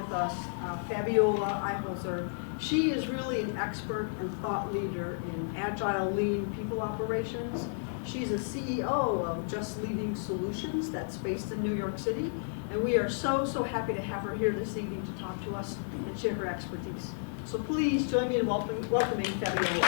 with us Fabiola Eyholzer. She is really an expert and thought leader in Agile Lean People Operations. She's a CEO of Just Leading Solutions that's based in New York City. And we are so happy to have her here this evening to talk to us and share her expertise. So please join me in welcoming Fabiola.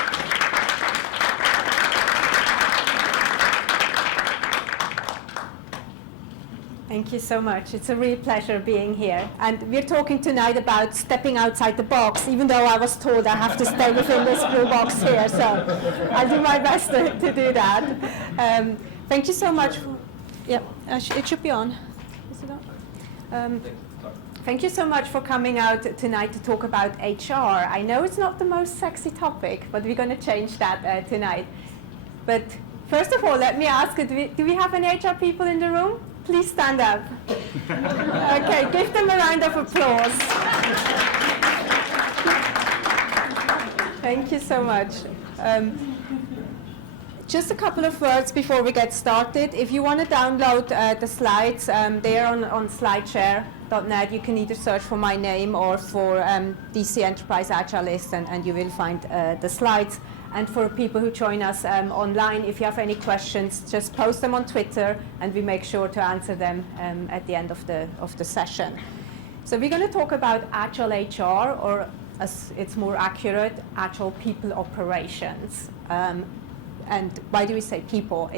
Thank you so much. It's a real pleasure being here. And we're talking tonight about stepping outside the box, even though I was told I have to stay within this blue box here. So I'll do my best to do that. Thank you so much. It should be on. Is it on? Thank you so much for coming out tonight to talk about HR. I know it's not the most sexy topic, but we're going to change that tonight. But first of all, let me ask, do we have any HR people in the room? Please stand up. Okay, give them a round of applause. Thank you so much. Just a couple of words before we get started. If you want to download the slides, they're on slideshare.net. You can either search for my name or for DC Enterprise Agilist, and you will find the slides. And for people who join us online, if you have any questions, just post them on Twitter, and we make sure to answer them at the end of the session. So we're going to talk about Agile HR, or as it's more accurate, Agile People Operations. And why do we say people?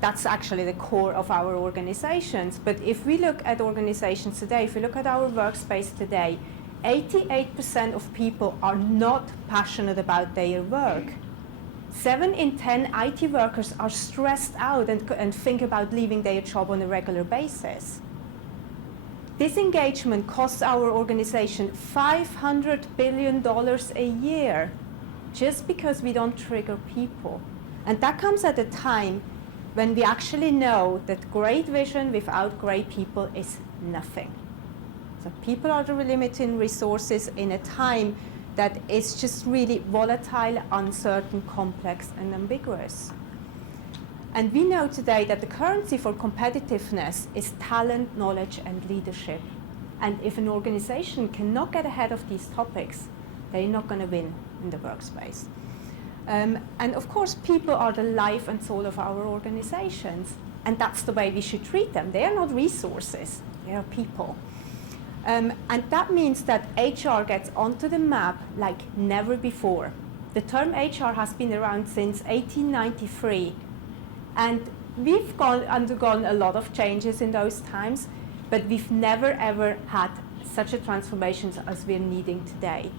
That's actually the core of our organizations. But if we look at organizations today, if we look at our workspace today, 88% of people are not passionate about their work. 7 in 10 IT workers are stressed out and think about leaving their job on a regular basis. Disengagement costs our organization $500 billion a year just because we don't trigger people. And that comes at a time when we actually know that great vision without great people is nothing. So people are the limiting resources in a time that is just really volatile, uncertain, complex, and ambiguous. And we know today that the currency for competitiveness is talent, knowledge, and leadership. And if an organization cannot get ahead of these topics, they're not going to win in the workspace. And of course, people are the life and soul of our organizations. And that's the way we should treat them. They are not resources, they are people. And that means that HR gets onto the map like never before. The term HR has been around since 1893, and we've undergone a lot of changes in those times, but we've never ever had such a transformation as we're needing today,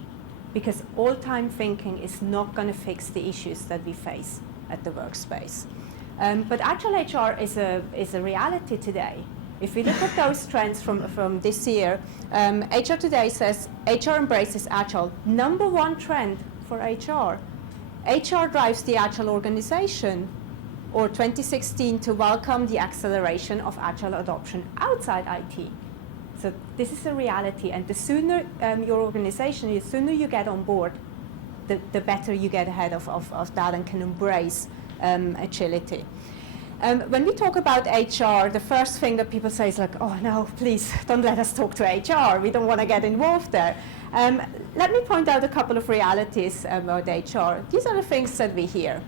because all-time thinking is not going to fix the issues that we face at the workspace. But Agile HR is a reality today. If we look at those trends from this year, HR Today says HR embraces Agile. Number one trend for HR. HR drives the Agile organization, or 2016 to welcome the acceleration of Agile adoption outside IT. So this is a reality, and the sooner your organization, the sooner you get on board, the better you get ahead of that and can embrace agility. When we talk about HR, the first thing that people say is like, oh no, please don't let us talk to HR. We don't want to get involved there. Let me point out a couple of realities about HR. These are the things that we hear.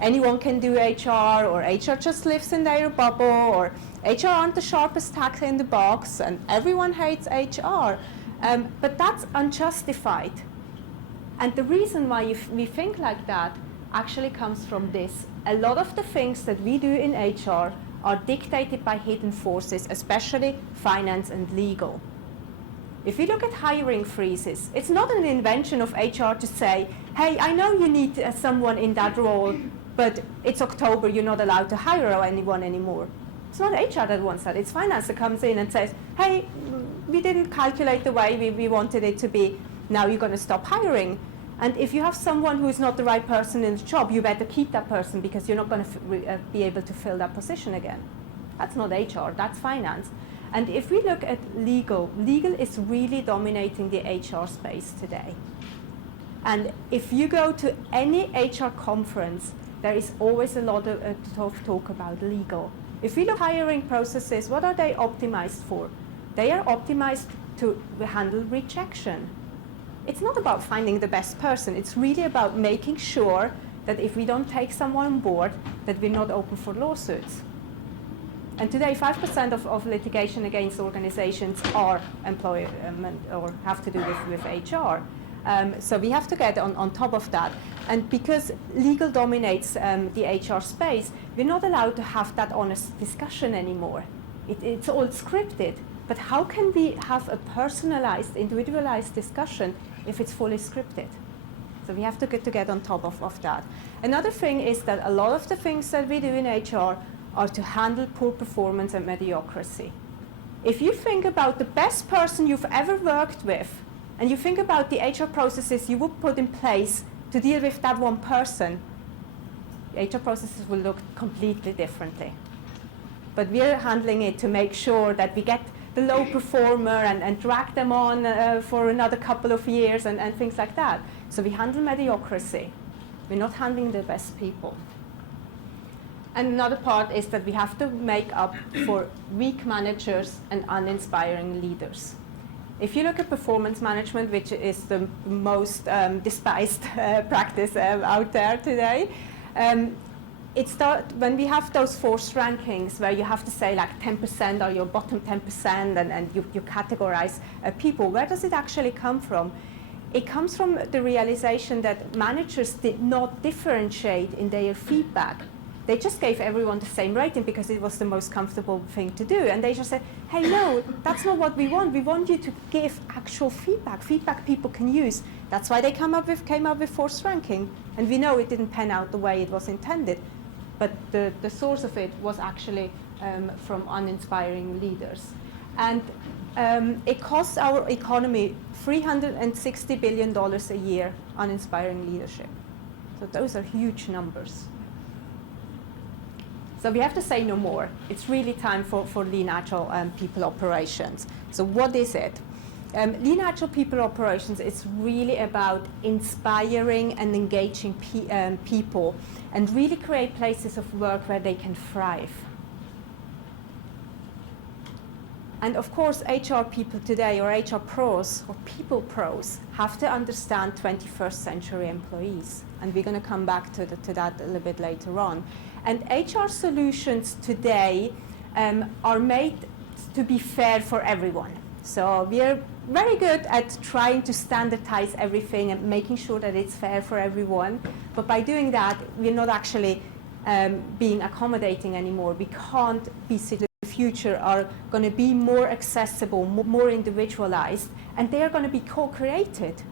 Anyone can do HR, or HR just lives in their bubble, or HR aren't the sharpest tack in the box, and everyone hates HR. But that's unjustified. And the reason why we think like that actually comes from this. A lot of the things that we do in HR are dictated by hidden forces, especially finance and legal. If you look at hiring freezes, it's not an invention of HR to say, hey, I know you need someone in that role, but it's October, you're not allowed to hire anyone anymore. It's not HR that wants that. It's finance that comes in and says, hey, we didn't calculate the way we wanted it to be. Now you're going to stop hiring. And if you have someone who is not the right person in the job, you better keep that person, because you're not going to be able to fill that position again. That's not HR, that's finance. And if we look at legal is really dominating the HR space today. And if you go to any HR conference, there is always a lot of talk about legal. If we look at hiring processes, what are they optimized for? They are optimized to handle rejection. It's not about finding the best person. It's really about making sure that if we don't take someone on board, that we're not open for lawsuits. And today, 5% of litigation against organizations are employment or have to do with HR. So we have to get on top of that. And because legal dominates the HR space, we're not allowed to have that honest discussion anymore. It's all scripted. But how can we have a personalized, individualized discussion if it's fully scripted? So we have to get on top of that. Another thing is that a lot of the things that we do in HR are to handle poor performance and mediocrity. If you think about the best person you've ever worked with, and you think about the HR processes you would put in place to deal with that one person, the HR processes will look completely differently. But we're handling it to make sure that we get the low performer and drag them on for another couple of years and things like that. So we handle mediocrity. We're not handling the best people. And another part is that we have to make up for weak managers and uninspiring leaders. If you look at performance management, which is the most despised practice out there today, when we have those forced rankings where you have to say like 10% are your bottom 10% and you categorize people, where does it actually come from? It comes from the realization that managers did not differentiate in their feedback. They just gave everyone the same rating because it was the most comfortable thing to do. And they just said, hey, no, that's not what we want. We want you to give actual feedback people can use. That's why they came up with forced ranking. And we know it didn't pan out the way it was intended. But the source of it was actually from uninspiring leaders. And it costs our economy $360 billion a year, uninspiring leadership. So those are huge numbers. So we have to say no more. It's really time for Lean Agile People Operations. So what is it? Lean Agile People Operations is really about inspiring and engaging people and really create places of work where they can thrive. And of course, HR people today, or HR pros, or people pros, have to understand 21st century employees. And we're going to come back to that a little bit later on. And HR solutions today are made to be fair for everyone. So we are very good at trying to standardize everything and making sure that it's fair for everyone. But by doing that, we're not actually being accommodating anymore. We can't be the future are going to be more accessible, more individualized, and they are going to be co-created.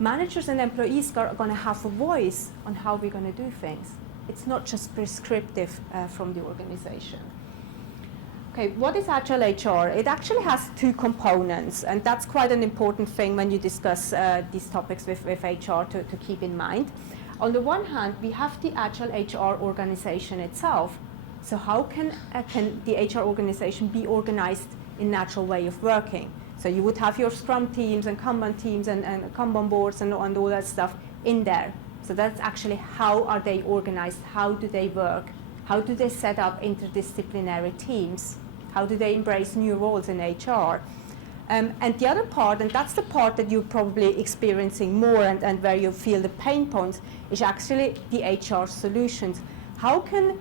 Managers and employees are going to have a voice on how we're going to do things. It's not just prescriptive from the organization. Okay, what is Agile HR? It actually has two components, and that's quite an important thing when you discuss these topics with HR to keep in mind. On the one hand, we have the Agile HR organization itself. So how can the HR organization be organized in a natural way of working? So you would have your Scrum teams and Kanban teams and Kanban boards and all that stuff in there. So that's actually how are they organized, how do they work, how do they set up interdisciplinary teams, how do they embrace new roles in HR. And the other part, and that's the part that you're probably experiencing more and where you feel the pain points, is actually the HR solutions. How can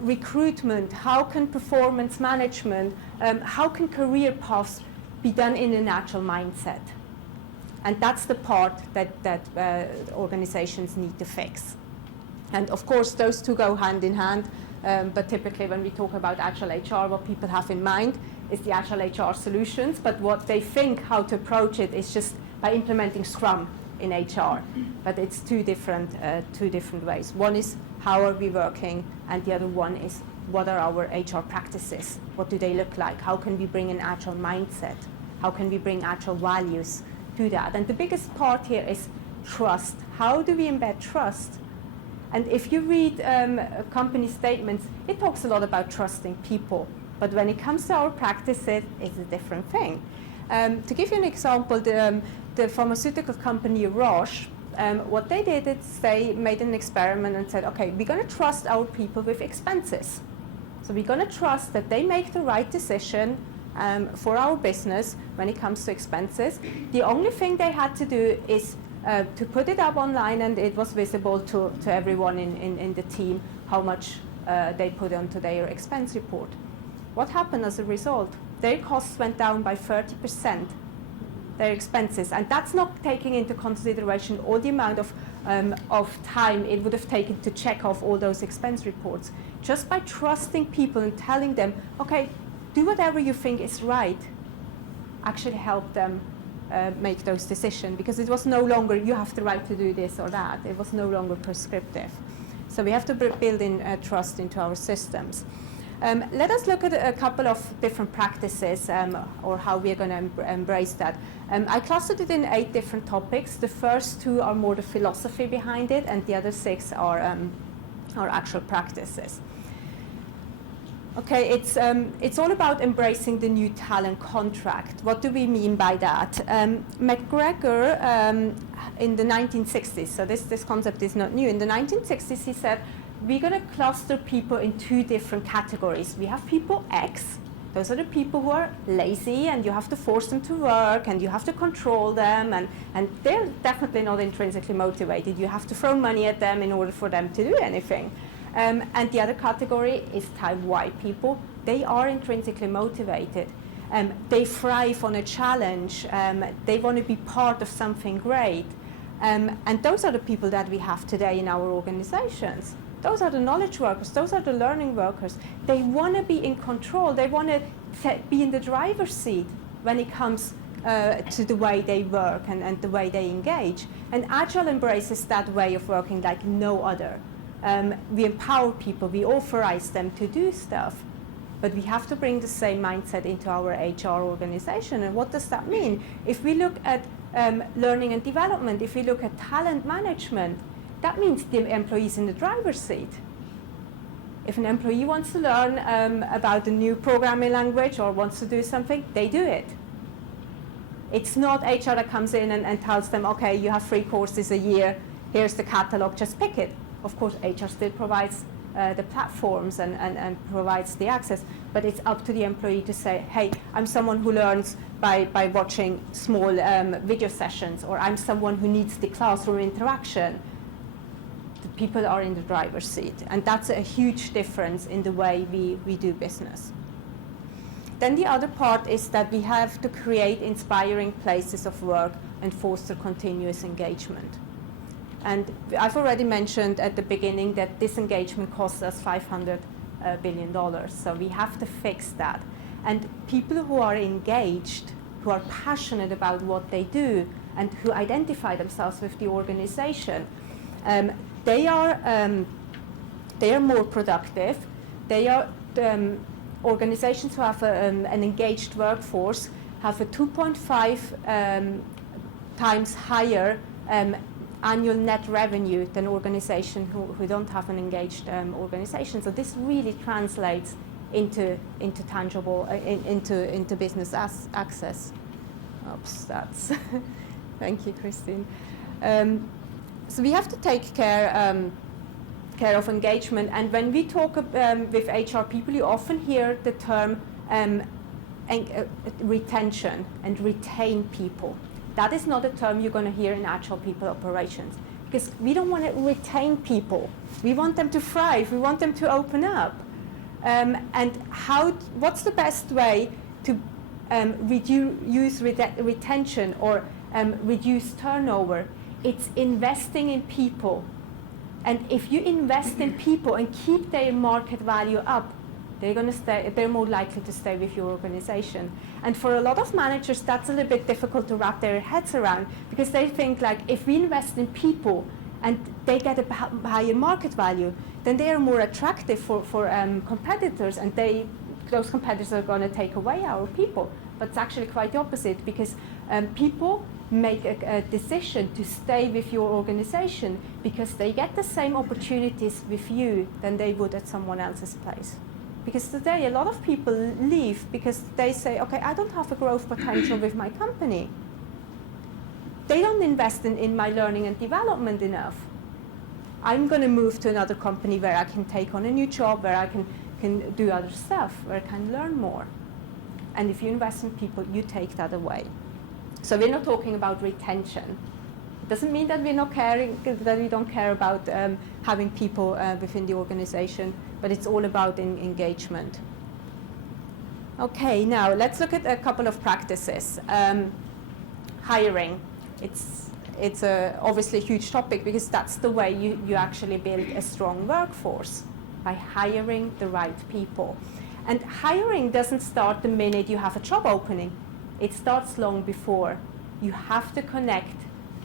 recruitment, how can performance management, how can career paths be done in a natural mindset? And that's the part that organizations need to fix. And of course, those two go hand in hand, but typically when we talk about Agile HR, what people have in mind is the Agile HR solutions, but what they think how to approach it is just by implementing Scrum in HR. But it's two different ways. One is how are we working, and the other one is what are our HR practices? What do they look like? How can we bring an Agile mindset? How can we bring Agile values to that? And the biggest part here is trust. How do we embed trust? And if you read company statements, it talks a lot about trusting people. But when it comes to our practices, it's a different thing. To give you an example, the pharmaceutical company Roche, what they did is they made an experiment and said, okay, we're going to trust our people with expenses. So we're going to trust that they make the right decision for our business when it comes to expenses. The only thing they had to do is to put it up online, and it was visible to everyone in the team how much they put onto their expense report. What happened as a result? Their costs went down by 30%, their expenses, and that's not taking into consideration all the amount of time it would have taken to check off all those expense reports. Just by trusting people and telling them, okay, do whatever you think is right, actually help them make those decisions, because it was no longer you have the right to do this or that. It was no longer prescriptive. So we have to build in trust into our systems. Let us look at a couple of different practices or how we are going to embrace that. I clustered it in 8 different topics. The first 2 are more the philosophy behind it, and the other 6 are actual practices. Okay, it's all about embracing the new talent contract. What do we mean by that? McGregor in the 1960s, so this concept is not new. In the 1960s, he said, we're going to cluster people in 2 different categories. We have people X. Those are the people who are lazy, and you have to force them to work, and you have to control them, and they're definitely not intrinsically motivated. You have to throw money at them in order for them to do anything. And the other category is type Y people. They are intrinsically motivated. They thrive on a challenge. They want to be part of something great. And those are the people that we have today in our organizations. Those are the knowledge workers. Those are the learning workers. They want to be in control. They want to be in the driver's seat when it comes to the way they work and the way they engage. And Agile embraces that way of working like no other. We empower people, we authorize them to do stuff, but we have to bring the same mindset into our HR organization. And what does that mean? If we look at learning and development, if we look at talent management, that means the employee's in the driver's seat. If an employee wants to learn about a new programming language or wants to do something, they do it. It's not HR that comes in and tells them, okay, you have 3 courses a year, here's the catalog, just pick it. Of course, HR still provides the platforms and provides the access, but it's up to the employee to say, hey, I'm someone who learns by watching small video sessions, or I'm someone who needs the classroom interaction. The people are in the driver's seat, and that's a huge difference in the way we do business. Then the other part is that we have to create inspiring places of work and foster continuous engagement. And I've already mentioned at the beginning that this engagement costs us $500 billion, so we have to fix that. And people who are engaged, who are passionate about what they do, and who identify themselves with the organization, they are more productive. They are organizations who have an engaged workforce have a 2.5 times higher annual net revenue than organizations who don't have an engaged organization. So this really translates into tangible, into business access. Oops, that's, thank you, Christine. So we have to take care of engagement, and when we talk with HR people, you often hear the term retention and retain people. That is not a term you're going to hear in Agile People Operations, because we don't want to retain people. We want them to thrive. We want them to open up. And what's the best way to reduce retention or reduce turnover? It's investing in people. And if you invest in people and keep their market value up, they're going to stay. They're more likely to stay with your organization. And for a lot of managers, that's a little bit difficult to wrap their heads around, because they think like, if we invest in people and they get a higher market value, then they are more attractive for competitors, and those competitors are going to take away our people. But it's actually quite the opposite, because people make a decision to stay with your organization because they get the same opportunities with you than they would at someone else's place. Because today a lot of people leave because they say, okay, I don't have a growth potential with my company. They don't invest in my learning and development enough. I'm going to move to another company where I can take on a new job, where I can do other stuff, where I can learn more. And if you invest in people, you take that away. So we're not talking about retention. It doesn't mean that we're not caring, that we don't care about having people within the organization, but it's all about engagement. Okay, now let's look at a couple of practices. Hiring. It's obviously a huge topic because that's the way you actually build a strong workforce, by hiring the right people. And hiring doesn't start the minute you have a job opening. It starts long before. You have to connect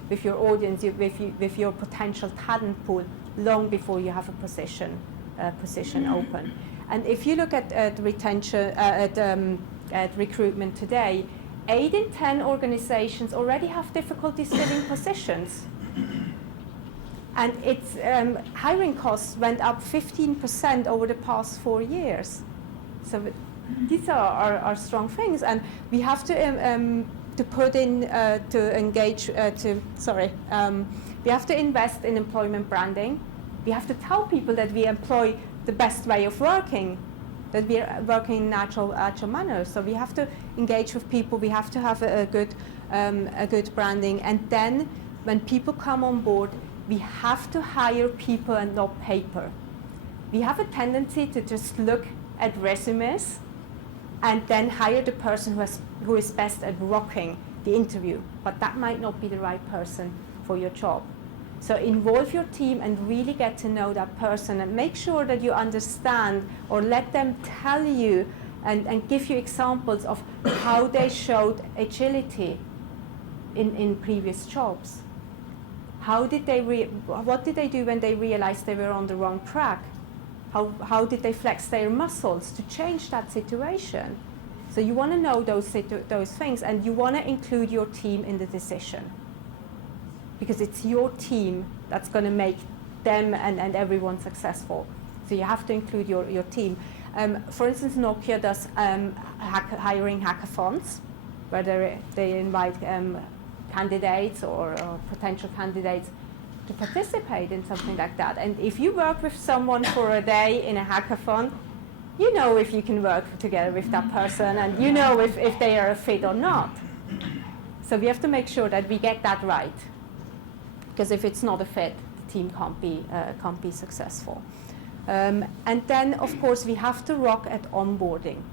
with your audience, with your potential talent pool, long before you have a position open. And if you look at retention, at recruitment today, 8 in 10 organizations already have difficulties filling positions. And its hiring costs went up 15% over the past 4 years. So these are strong things, and we have to put in to engage. We have to invest in employment branding. We have to tell people that we employ the best way of working, that we are working in an agile manner. So we have to engage with people. We have to have a good branding, and then when people come on board, we have to hire people and not paper. We have a tendency to just look at resumes and then hire the person who is best at rocking the interview, but that might not be the right person for your job. So involve your team and really get to know that person, and make sure that you understand, or let them tell you and give you examples of how they showed agility in previous jobs. What did they do when they realized they were on the wrong track? How did they flex their muscles to change that situation? So you want to know those things, and you want to include your team in the decision, because it's your team that's going to make them and everyone successful. So you have to include your team. For instance, Nokia does hiring hackathons, where they invite candidates or potential candidates to participate in something like that. And if you work with someone for a day in a hackathon, you know if you can work together with that person, and you know if they are a fit or not. So we have to make sure that we get that right, because if it's not a fit, the team can't be successful. And then, of course, we have to rock at onboarding.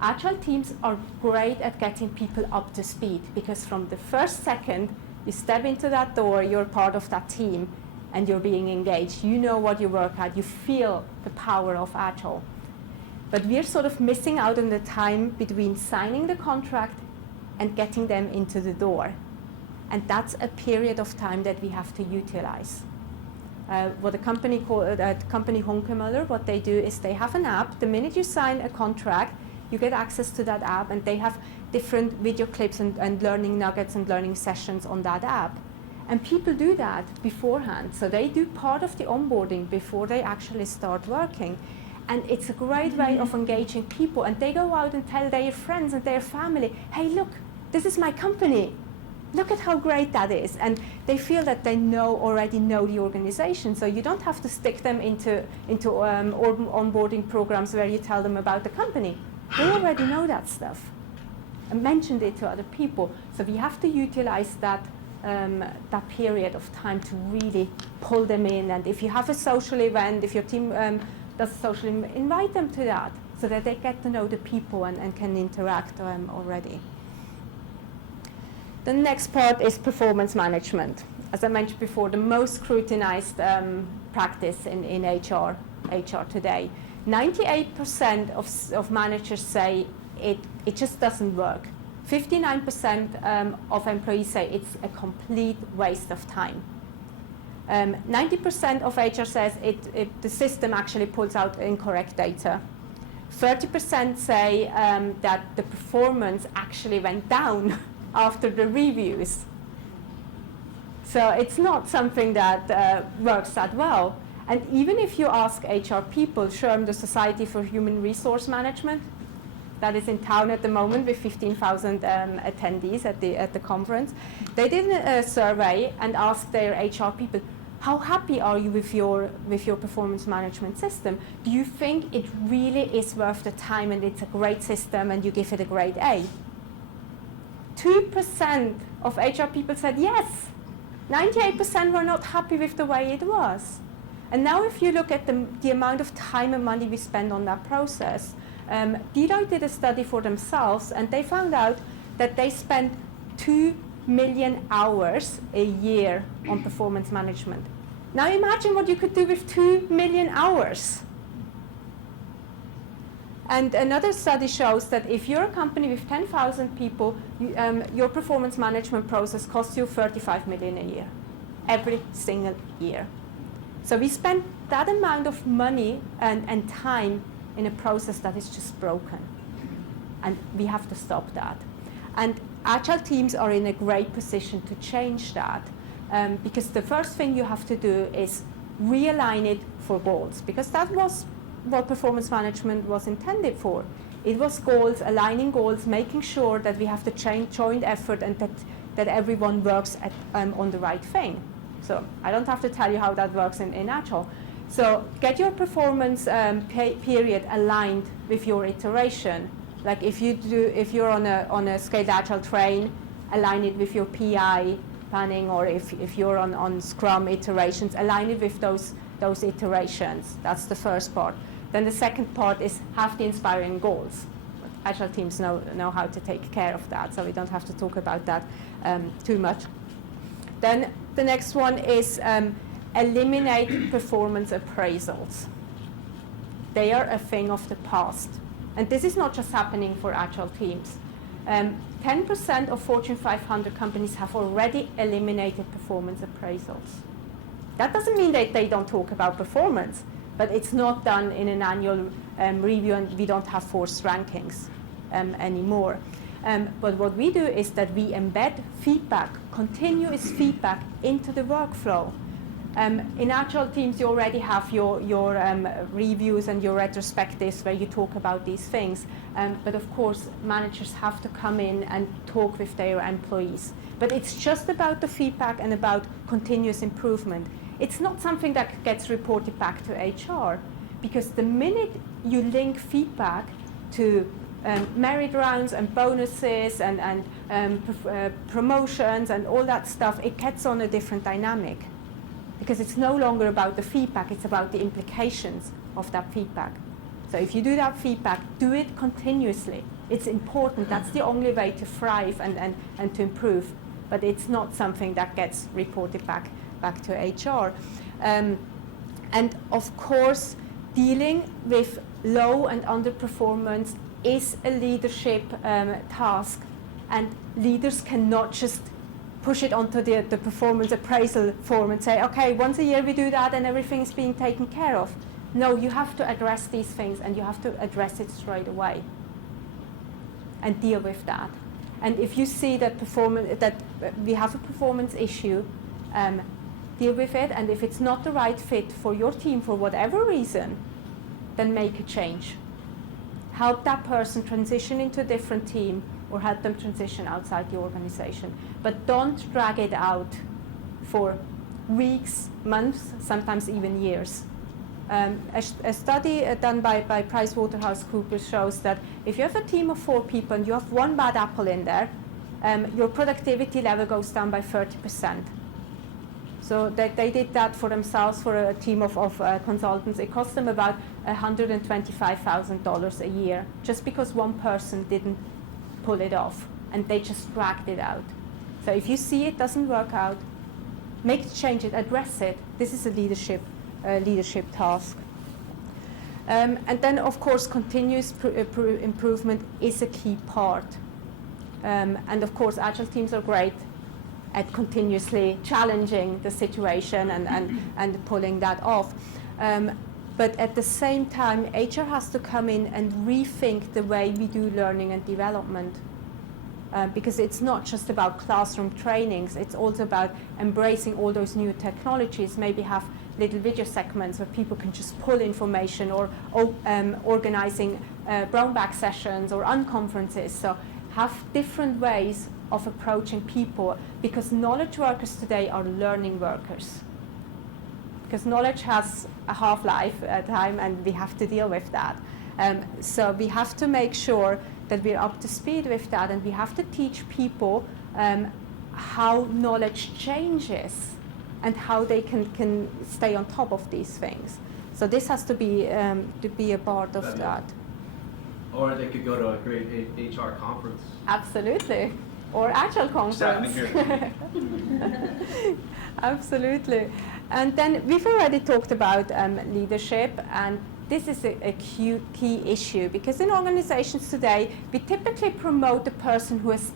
Agile teams are great at getting people up to speed, because from the first second you step into that door, you're part of that team and you're being engaged. You know what you work at, you feel the power of Agile. But we're sort of missing out on the time between signing the contract and getting them into the door. And that's a period of time that we have to utilize. What a company called company Hunkemöller, what they do is they have an app. The minute you sign a contract, you get access to that app, and they have different video clips and learning nuggets and learning sessions on that app. And people do that beforehand. So they do part of the onboarding before they actually start working. And it's a great way of engaging people. And they go out and tell their friends and their family, hey, look, this is my company. Look at how great that is. And they feel that they already know the organization. So you don't have to stick them into onboarding programs where you tell them about the company. They already know that stuff and mentioned it to other people. So we have to utilize that period of time to really pull them in. And if you have a social event, if your team does a social event, invite them to that so that they get to know the people and can interact already. The next part is performance management. As I mentioned before, the most scrutinized practice in HR today. 98% of managers say it just doesn't work. 59% of employees say it's a complete waste of time. 90% of HR says the system actually pulls out incorrect data. 30% say that the performance actually went down after the reviews. So it's not something that works that well. And even if you ask HR people, SHRM, the Society for Human Resource Management, that is in town at the moment with 15,000 attendees at the conference, they did a survey and asked their HR people, How happy are you with your performance management system? Do you think it really is worth the time and it's a great system and you give it a grade A? 2% of HR people said yes. 98% were not happy with the way it was. And now if you look at the amount of time and money we spend on that process, Deloitte did a study for themselves and they found out that they spend 2 million hours a year on performance management. Now imagine what you could do with 2 million hours. And another study shows that if you're a company with 10,000 people, your performance management process costs you 35 million a year, every single year. So we spend that amount of money and time in a process that is just broken. And we have to stop that. And Agile teams are in a great position to change that. Because the first thing you have to do is realign it for goals, because that was what performance management was intended for. It was goals, aligning goals, making sure that we have the joint effort and that everyone works on the right thing. So I don't have to tell you how that works in Agile. So get your performance period aligned with your iteration. Like if you're on a scaled Agile train, align it with your PI planning, or if you're on Scrum iterations, align it with those iterations. That's the first part. Then the second part is have the inspiring goals. Agile teams know how to take care of that, so we don't have to talk about that too much. Then the next one is eliminate performance appraisals. They are a thing of the past. And this is not just happening for Agile teams. 10% of Fortune 500 companies have already eliminated performance appraisals. That doesn't mean that they don't talk about performance, but it's not done in an annual review, and we don't have forced rankings anymore. But what we do is that we embed feedback, continuous feedback, into the workflow. In Agile teams, you already have your reviews and your retrospectives where you talk about these things. But of course, managers have to come in and talk with their employees. But it's just about the feedback and about continuous improvement. It's not something that gets reported back to HR, because the minute you link feedback to merit rounds and bonuses and promotions and all that stuff, it gets on a different dynamic. Because it's no longer about the feedback, it's about the implications of that feedback. So if you do that feedback, do it continuously. It's important. That's the only way to thrive and to improve. But it's not something that gets reported back to HR. And of course, dealing with low and underperformance is a leadership task. And leaders cannot just push it onto the performance appraisal form and say, okay, once a year we do that and everything's being taken care of. No, you have to address these things, and you have to address it straight away and deal with that. And if you see that we have a performance issue, deal with it, and if it's not the right fit for your team for whatever reason, then make a change. Help that person transition into a different team, or help them transition outside the organization. But don't drag it out for weeks, months, sometimes even years. A study done by PricewaterhouseCoopers shows that if you have a team of 4 people and you have one bad apple in there, your productivity level goes down by 30%. So they did that for themselves for a team of consultants. It cost them about $125,000 a year, just because one person didn't pull it off, and they just dragged it out. So if you see it doesn't work out, make the change, address it. This is a leadership task. And then, of course, continuous improvement is a key part. And of course, Agile teams are great at continuously challenging the situation and pulling that off. But at the same time, HR has to come in and rethink the way we do learning and development. Because it's not just about classroom trainings, it's also about embracing all those new technologies, maybe have little video segments where people can just pull information, or organizing brown bag sessions or unconferences. So have different ways of approaching people, because knowledge workers today are learning workers. because knowledge has a half-life time, and we have to deal with that. So we have to make sure that we're up to speed with that, and we have to teach people how knowledge changes and how they can stay on top of these things. So this has to be a part of that. Or they could go to a great HR conference. Absolutely. Or Agile conference. Absolutely. And then we've already talked about leadership, and this is a key issue, because in organizations today, we typically promote the person who is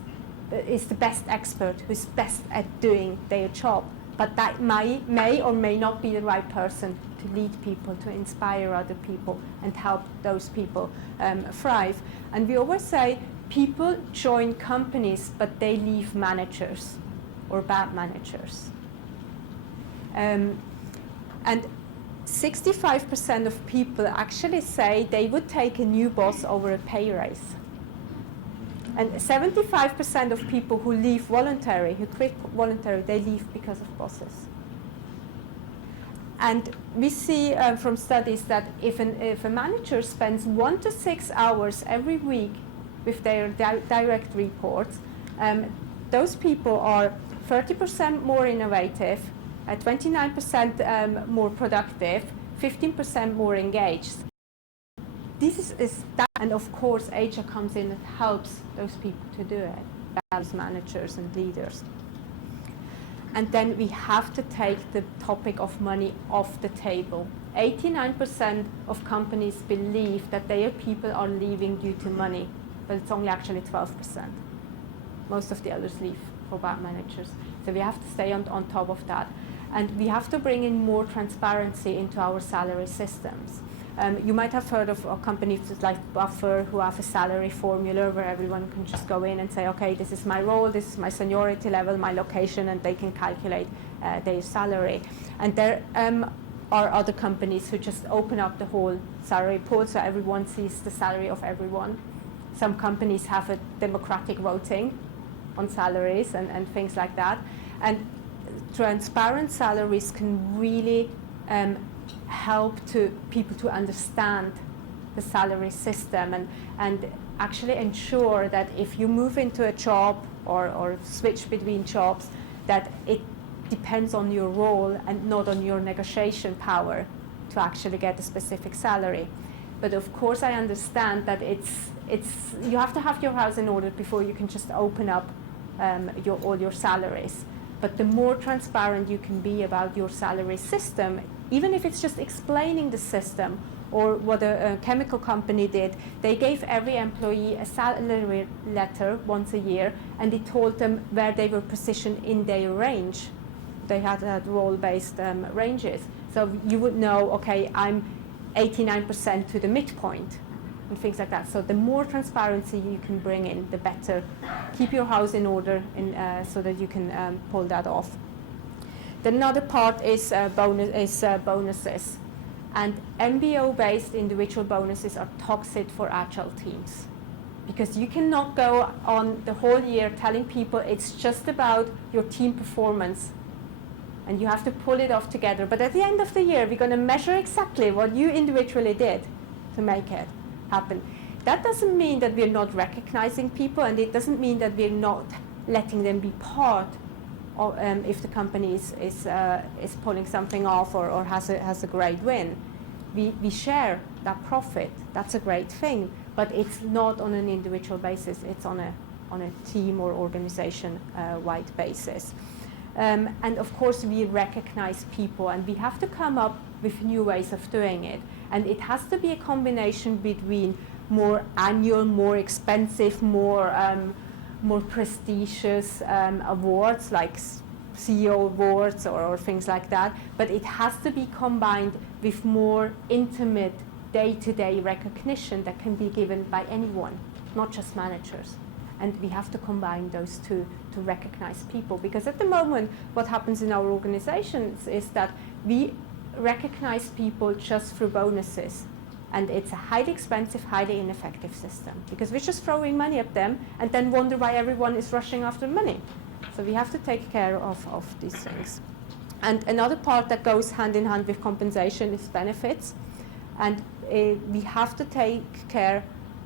the best expert, who is best at doing their job. But that may or may not be the right person to lead people, to inspire other people, and help those people thrive. And we always say people join companies, but they leave managers or bad managers. And 65% of people actually say they would take a new boss over a pay raise. And 75% of people who leave voluntary, who quit voluntary, they leave because of bosses. And we see from studies that if a manager spends 1 to 6 hours every week with their direct reports, those people are 30% more innovative, 29% more productive, 15% more engaged. This is that, and of course HR comes in and helps those people to do it, as managers and leaders. And then we have to take the topic of money off the table. 89% of companies believe that their people are leaving due to money, but it's only actually 12%. Most of the others leave for bad managers. So we have to stay on top of that. And we have to bring in more transparency into our salary systems. You might have heard of companies like Buffer who have a salary formula where everyone can just go in and say, okay, this is my role, this is my seniority level, my location, and they can calculate their salary. And there are other companies who just open up the whole salary pool so everyone sees the salary of everyone. Some companies have a democratic voting on salaries and things like that. And transparent salaries can really help people to understand the salary system and actually ensure that if you move into a job or switch between jobs, that it depends on your role and not on your negotiation power to actually get a specific salary. But of course I understand that you have to have your house in order before you can just open up all your salaries. But the more transparent you can be about your salary system, even if it's just explaining the system, or what a chemical company did, they gave every employee a salary letter once a year, and they told them where they were positioned in their range. They had role-based ranges. So you would know, okay, I'm 89% to the midpoint, and things like that. So the more transparency you can bring in, the better. Keep your house in order so that you can pull that off. The another part is bonuses. And MBO-based individual bonuses are toxic for Agile teams. Because you cannot go on the whole year telling people it's just about your team performance. And you have to pull it off together. But at the end of the year, we're going to measure exactly what you individually did to make it happen. That doesn't mean that we're not recognizing people, and it doesn't mean that we're not letting them be part of, if the company is pulling something off or has a great win. We share that profit. That's a great thing, but it's not on an individual basis. It's on a team or organization wide basis. And of course, we recognize people, and we have to come up with new ways of doing it. And it has to be a combination between more annual, more expensive, more prestigious awards like CEO awards or things like that. But it has to be combined with more intimate day-to-day recognition that can be given by anyone, not just managers. And we have to combine those two to recognize people. Because at the moment, what happens in our organizations is that we recognize people just through bonuses. And it's a highly expensive, highly ineffective system. Because we're just throwing money at them and then wonder why everyone is rushing after money. So we have to take care of these things. And another part that goes hand in hand with compensation is benefits. And we have to take care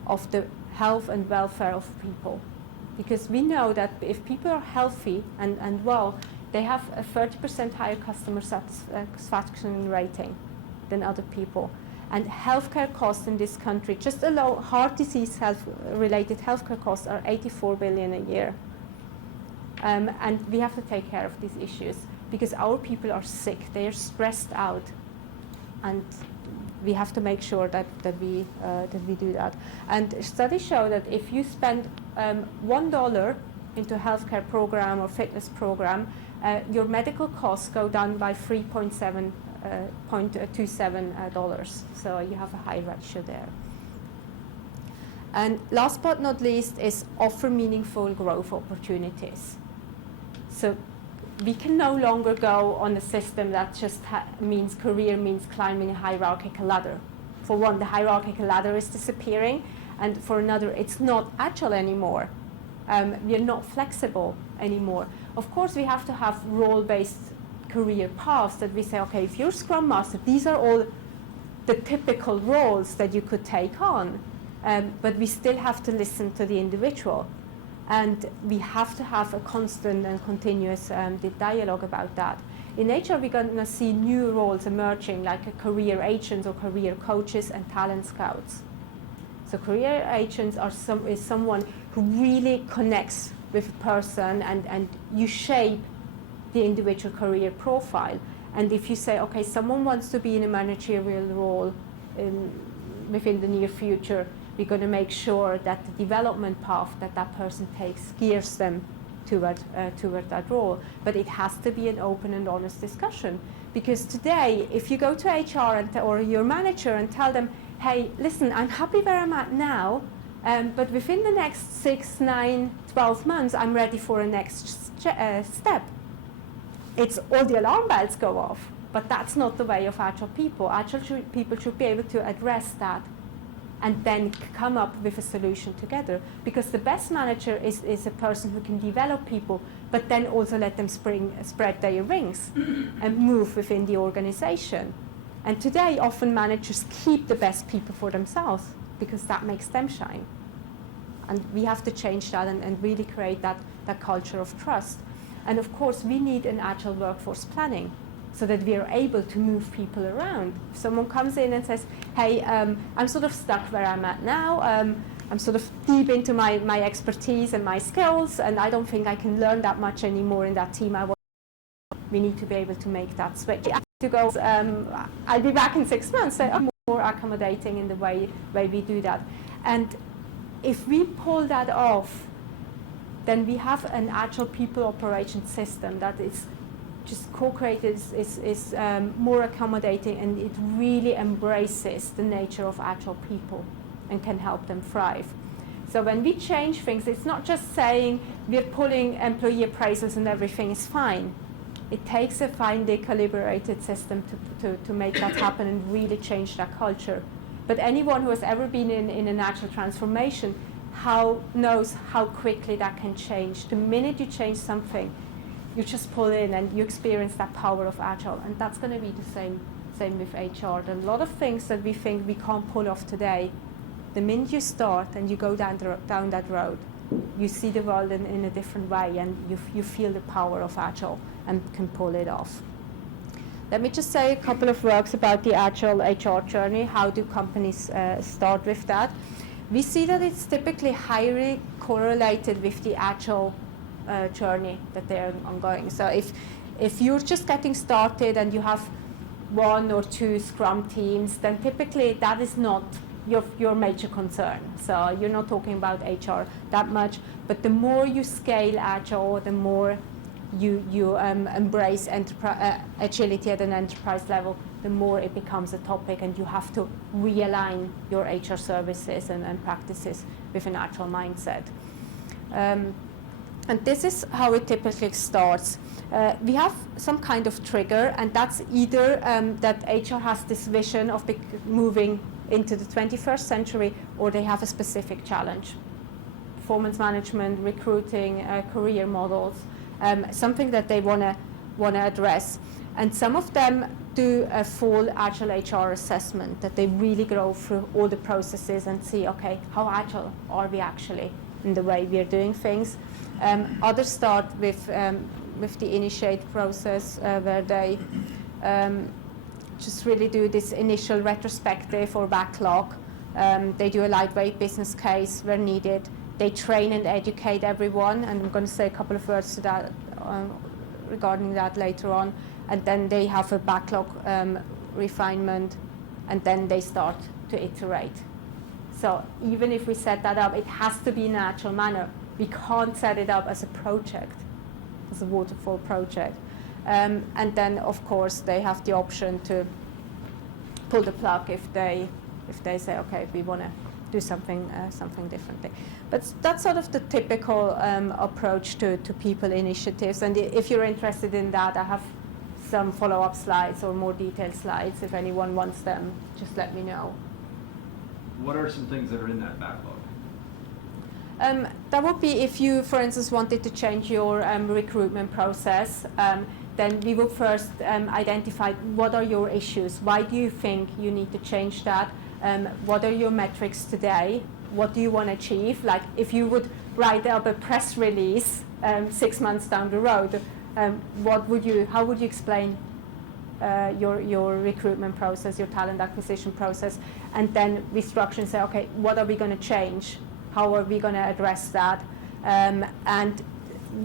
of the health and welfare of people. Because we know that if people are healthy and well, they have a 30% higher customer satisfaction rating than other people. And healthcare costs in this country, just alone heart disease related healthcare costs are 84 billion a year. And we have to take care of these issues because our people are sick, they are stressed out, and we have to make sure that we do that. And studies show that if you spend $1 into a healthcare program or fitness program, your medical costs go down by $3.27. So you have a high ratio there. And last but not least is offer meaningful growth opportunities. So we can no longer go on a system that just means climbing a hierarchical ladder. For one, the hierarchical ladder is disappearing, and for another, it's not agile anymore. We are not flexible anymore. Of course, we have to have role-based career paths that we say, okay, if you're Scrum Master, these are all the typical roles that you could take on, but we still have to listen to the individual. And we have to have a constant and continuous dialogue about that. In HR, we're going to see new roles emerging, like career agents or career coaches and talent scouts. So career agents is someone who really connects with a person, and you shape the individual career profile. And if you say, okay, someone wants to be in a managerial role within the near future, we're going to make sure that the development path that that person takes gears them toward that role. But it has to be an open and honest discussion. Because today, if you go to HR or your manager and tell them, hey, listen, I'm happy where I'm at now, but within the next 6, 9, 12 months, I'm ready for a next step. It's all the alarm bells go off. But that's not the way of Agile people. Agile people should be able to address that and then come up with a solution together. Because the best manager is a person who can develop people, but then also let them spread their wings and move within the organization. And today, often managers keep the best people for themselves because that makes them shine. And we have to change that and really create that culture of trust. And of course, we need an agile workforce planning so that we are able to move people around. If someone comes in and says, hey, I'm sort of stuck where I'm at now, I'm sort of deep into my expertise and my skills, and I don't think I can learn that much anymore in that team. We need to be able to make that switch. To go, I'll be back in 6 months, so I'm more accommodating in the way we do that. And if we pull that off, then we have an Agile People Operations system that is just co-created, is more accommodating, and it really embraces the nature of Agile people and can help them thrive. So when we change things, it's not just saying we're pulling employee appraisals and everything is fine. It takes a finely calibrated system to make that happen and really change that culture. But anyone who has ever been in an Agile transformation knows how quickly that can change. The minute you change something, you just pull in and you experience that power of Agile. And that's going to be the same with HR. There are a lot of things that we think we can't pull off today. The minute you start and you go down that road, you see the world in a different way, and you feel the power of Agile and can pull it off. Let me just say a couple of words about the Agile HR journey. How do companies start with that? We see that it's typically highly correlated with the Agile journey that they're ongoing. So if you're just getting started and you have 1 or 2 Scrum teams, then typically that is not your major concern. So you're not talking about HR that much. But the more you scale Agile, the more you embrace agility at an enterprise level, the more it becomes a topic, and you have to realign your HR services and practices with an Agile mindset. And this is how it typically starts. We have some kind of trigger, and that's either that HR has this vision of moving into the 21st century, or they have a specific challenge. Performance management, recruiting, career models, something that they want to address. And some of them do a full Agile HR assessment, that they really go through all the processes and see, okay, how agile are we actually in the way we are doing things. Others start with the initiate process, where they just really do this initial retrospective or backlog. They do a lightweight business case where needed. They train and educate everyone, and I'm going to say a couple of words to that regarding that later on. And then they have a backlog refinement, and then they start to iterate. So even if we set that up, it has to be in an agile manner. We can't set it up as a project, as a waterfall project. And then, of course, they have the option to pull the plug if they say, okay, we want to do something differently. But that's sort of the typical approach to people initiatives. And if you're interested in that, I have some follow-up slides or more detailed slides. If anyone wants them, just let me know. What are some things that are in that backlog? That would be if you, for instance, wanted to change your recruitment process, then we will first identify what are your issues. Why do you think you need to change that? What are your metrics today? What do you want to achieve? Like if you would write up a press release 6 months down the road, how would you explain your recruitment process, your talent acquisition process? And then we structure and say, okay, what are we going to change? How are we going to address that? And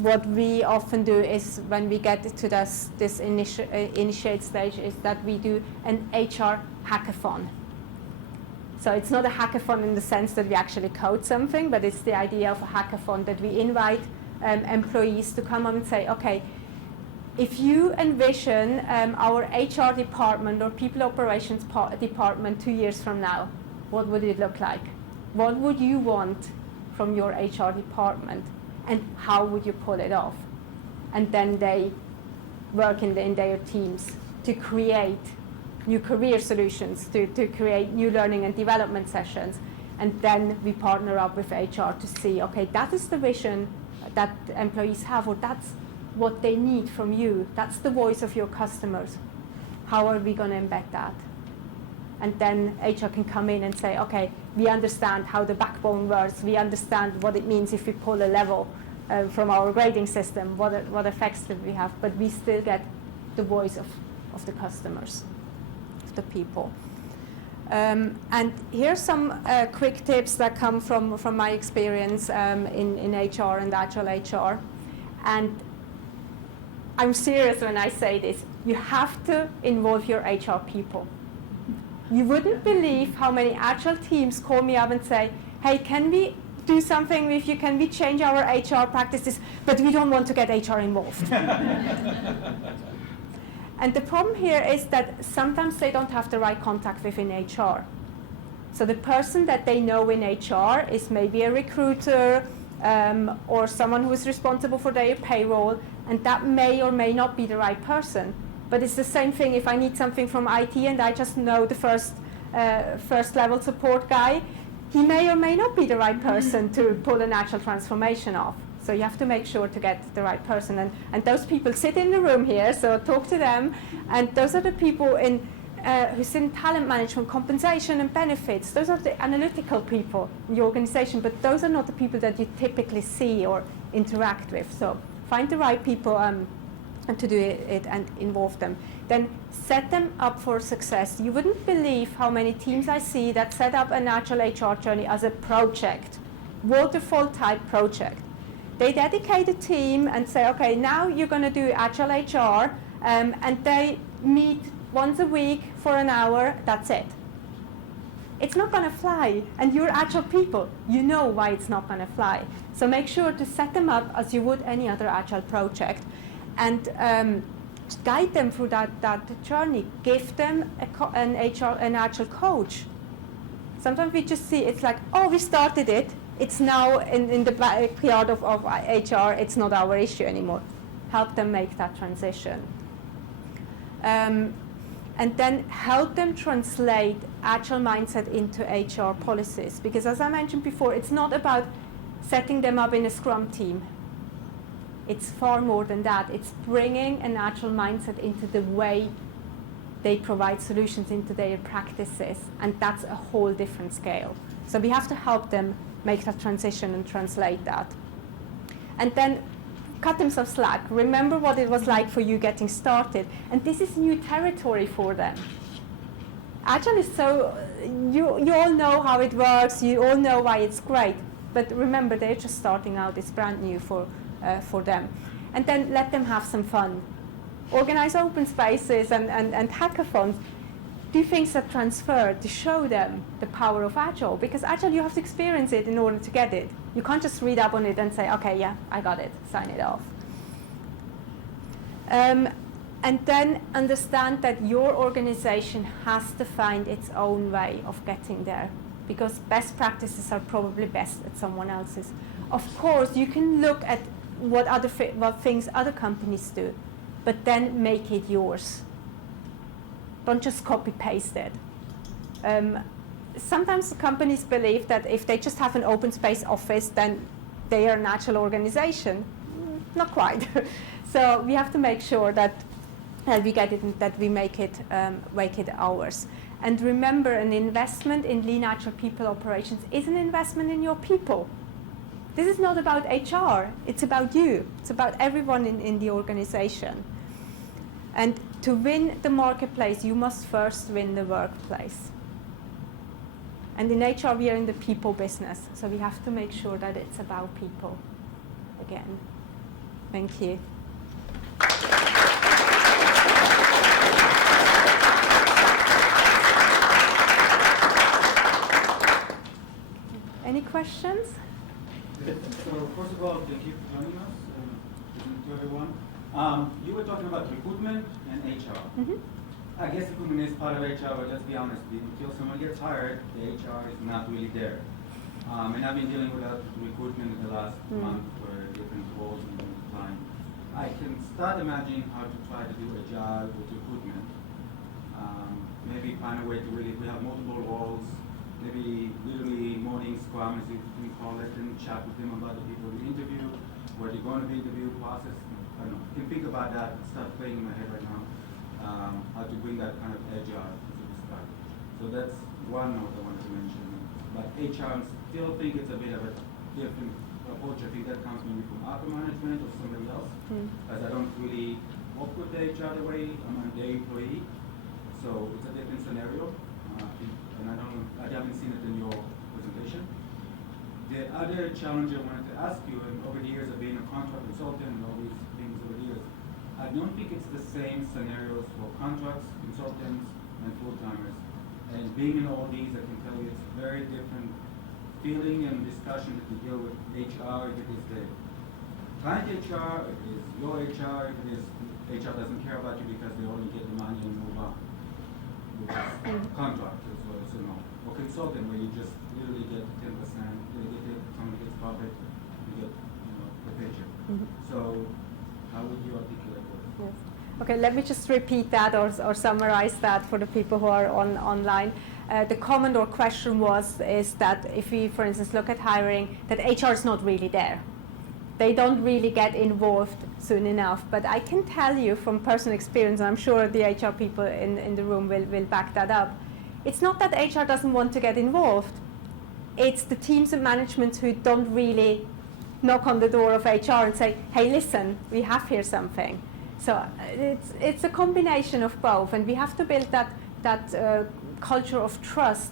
what we often do is when we get to this initiate stage is that we do an HR hackathon. So it's not a hackathon in the sense that we actually code something, but it's the idea of a hackathon that we invite employees to come up and say, okay, if you envision our HR department or people operations department 2 years from now, what would it look like? What would you want from your HR department? And how would you pull it off? And then they work in their teams to create new career solutions, to create new learning and development sessions. And then we partner up with HR to see, okay, that is the vision that employees have, or that's what they need from you. That's the voice of your customers. How are we going to embed that? And then HR can come in and say, okay, we understand how the backbone works. We understand what it means if we pull a level from our grading system, what effects do we have, but we still get the voice of the customers, of the people. And here's some quick tips that come from my experience in HR and Agile HR. And I'm serious when I say this. You have to involve your HR people. You wouldn't believe how many Agile teams call me up and say, hey, can we do something with you? Can we change our HR practices? But we don't want to get HR involved. And the problem here is that sometimes they don't have the right contact within HR. So the person that they know in HR is maybe a recruiter or someone who is responsible for their payroll, and that may or may not be the right person. But it's the same thing if I need something from IT and I just know the first level support guy. He may or may not be the right person to pull an Agile transformation off. So you have to make sure to get the right person. And those people sit in the room here, so talk to them. And those are the people who sit in talent management, compensation and benefits. Those are the analytical people in the organization, but those are not the people that you typically see or interact with. So find the right people and to do it and involve them. Then set them up for success. You wouldn't believe how many teams I see that set up an Agile HR journey as a project, waterfall type project. They dedicate a team and say, okay, now you're going to do Agile HR, and they meet once a week for an hour, that's it. It's not going to fly, and you're Agile people. You know why it's not going to fly. So make sure to set them up as you would any other Agile project, and guide them through that journey. Give them an Agile coach. Sometimes we just see it's like, oh, we started it. It's now in the backyard of HR. It's not our issue anymore. Help them make that transition. And then help them translate Agile mindset into HR policies. Because as I mentioned before, it's not about setting them up in a Scrum team. It's far more than that. It's bringing an agile mindset into the way they provide solutions into their practices, and that's a whole different scale. So we have to help them make that transition and translate that. And then cut them some slack. Remember what it was like for you getting started, and this is new territory for them. Agile is so, you all know how it works, you all know why it's great, but remember, they're just starting out, it's brand new for them. And then let them have some fun. Organize open spaces and hackathons. Do things that transfer to show them the power of Agile, because Agile, you have to experience it in order to get it. You can't just read up on it and say, okay, yeah, I got it, sign it off. And then understand that your organization has to find its own way of getting there, because best practices are probably best at someone else's. Of course, you can look at what things other companies do, but then make it yours. Don't just copy-paste it. Sometimes companies believe that if they just have an open space office, then they are an Agile organization. Not quite. So we have to make sure that we get it and that we make it ours. And remember, an investment in Lean Agile People Operations is an investment in your people. This is not about HR, it's about you. It's about everyone in the organization. And to win the marketplace, you must first win the workplace. And in HR, we are in the people business, so we have to make sure that it's about people again. Thank you. Any questions? So first of all, thank you for joining us, and to everyone. You were talking about recruitment and HR. Mm-hmm. I guess recruitment is part of HR, but let's be honest, until someone gets hired, the HR is not really there. And I've been dealing with that recruitment in the last month for different roles and clients. I can start imagining how to try to do Agile with recruitment. Maybe find a way to really, if we have multiple roles, maybe literally morning scrum, as you can call it, and chat with them about the people we interview, where they're going to be interview process. I don't know. You can think about that, start playing in my head right now, how to bring that kind of Agile to the start. So that's one note I wanted to mention. But HR, I still think it's a bit of a different approach. I think that comes maybe from upper management or somebody else, as I don't really work with the HR the way I'm a day employee. So it's a different scenario. And I haven't seen it in your presentation. The other challenge I wanted to ask you, and over the years of being a contract consultant and all these things over the years, I don't think it's the same scenarios for contracts, consultants, and full-timers. And being in all these, I can tell you it's very different feeling and discussion that you deal with HR, if it is the client HR, if it is your HR, if it is HR doesn't care about you because they only get the money and move on. Contract as well as or consultant where you just literally get 10%, you get it, somebody gets profit, you get the paycheck. So how would you articulate this? Yes. Okay, let me just repeat that or summarize that for the people who are online. The comment or question is that if we, for instance, look at hiring, that HR is not really there. They don't really get involved soon enough. But I can tell you from personal experience, and I'm sure the HR people in the room will back that up, it's not that HR doesn't want to get involved. It's the teams and management who don't really knock on the door of HR and say, hey, listen, we have here something. So it's a combination of both, and we have to build that culture of trust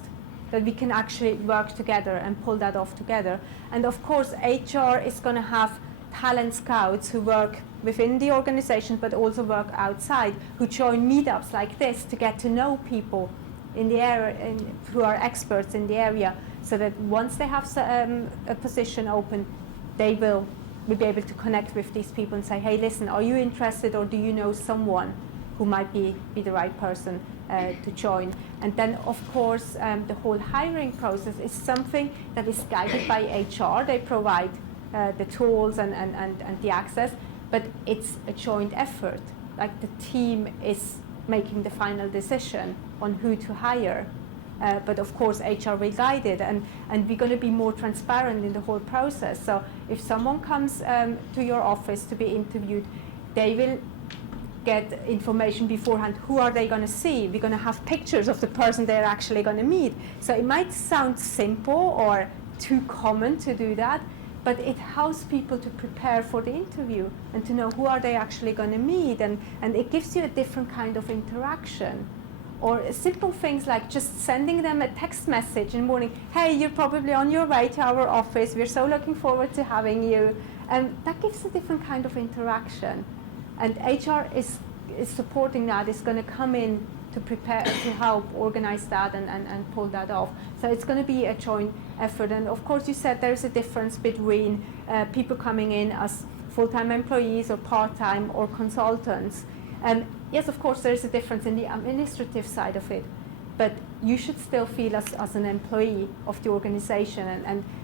that we can actually work together and pull that off together. And of course, HR is going to have talent scouts who work within the organization but also work outside, who join meetups like this to get to know people in the area who are experts in the area, so that once they have a position open, they will be able to connect with these people and say, hey, listen, are you interested, or do you know someone who might be the right person to join? And then, of course, the whole hiring process is something that is guided by HR. They provide the tools and the access, but it's a joint effort. Like, the team is making the final decision on who to hire. But of course, HR will guide it, and we're going to be more transparent in the whole process. So If someone comes to your office to be interviewed, they will get information beforehand. Who are they going to see? We're going to have pictures of the person they're actually going to meet. So it might sound simple or too common to do that, but it helps people to prepare for the interview and to know who are they actually going to meet, and it gives you a different kind of interaction. Or simple things like just sending them a text message in the morning, hey, you're probably on your way to our office, we're so looking forward to having you. And that gives a different kind of interaction. And HR is supporting that, is going to come in to prepare, to help organize that and pull that off. So it's going to be a joint effort. And of course, you said there's a difference between people coming in as full-time employees or part-time or consultants. Yes, of course, there's a difference in the administrative side of it, but you should still feel as an employee of the organization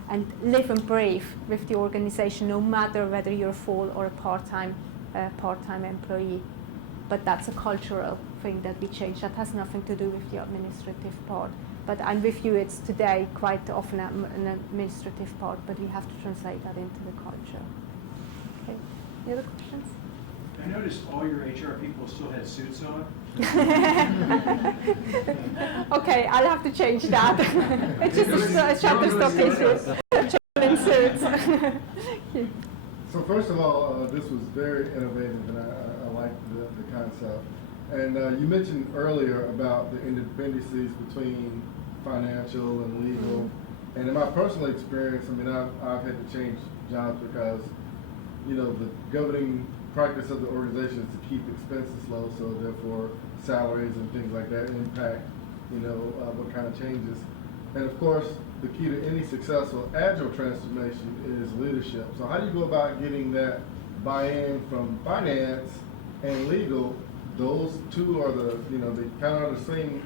and live and breathe with the organization, no matter whether you're a full or a part-time employee. But that's a cultural thing that we change. That has nothing to do with the administrative part. But I'm with you, it's today quite often an administrative part, but we have to translate that into the culture. Okay, any other questions? I noticed all your HR people still had suits on. Okay, I'll have to change that. It's just a Shutterstock issue. In suits. So first of all, this was very innovative, and I like the concept. And you mentioned earlier about the independencies between financial and legal. And in my personal experience, I mean, I've had to change jobs because, you know, the governing practice of the organization is to keep expenses low, so therefore salaries and things like that impact, you know, what kind of changes. And of course, the key to any successful agile transformation is leadership. So how do you go about getting that buy-in from finance and legal? Those two are the, you know, they kind of are the same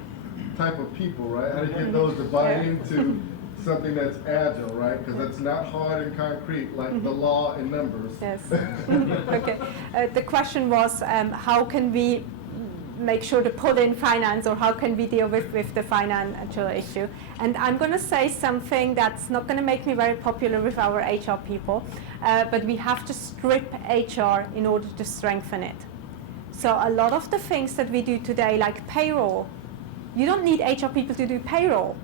type of people, right? How do you get those to buy into something that's agile, right? Because that's not hard and concrete like the law and numbers. Yes. Okay. The question was, how can we make sure to pull in finance, or how can we deal with the financial issue? And I'm going to say something that's not going to make me very popular with our HR people, but we have to strip HR in order to strengthen it. So a lot of the things that we do today, like payroll, you don't need HR people to do payroll.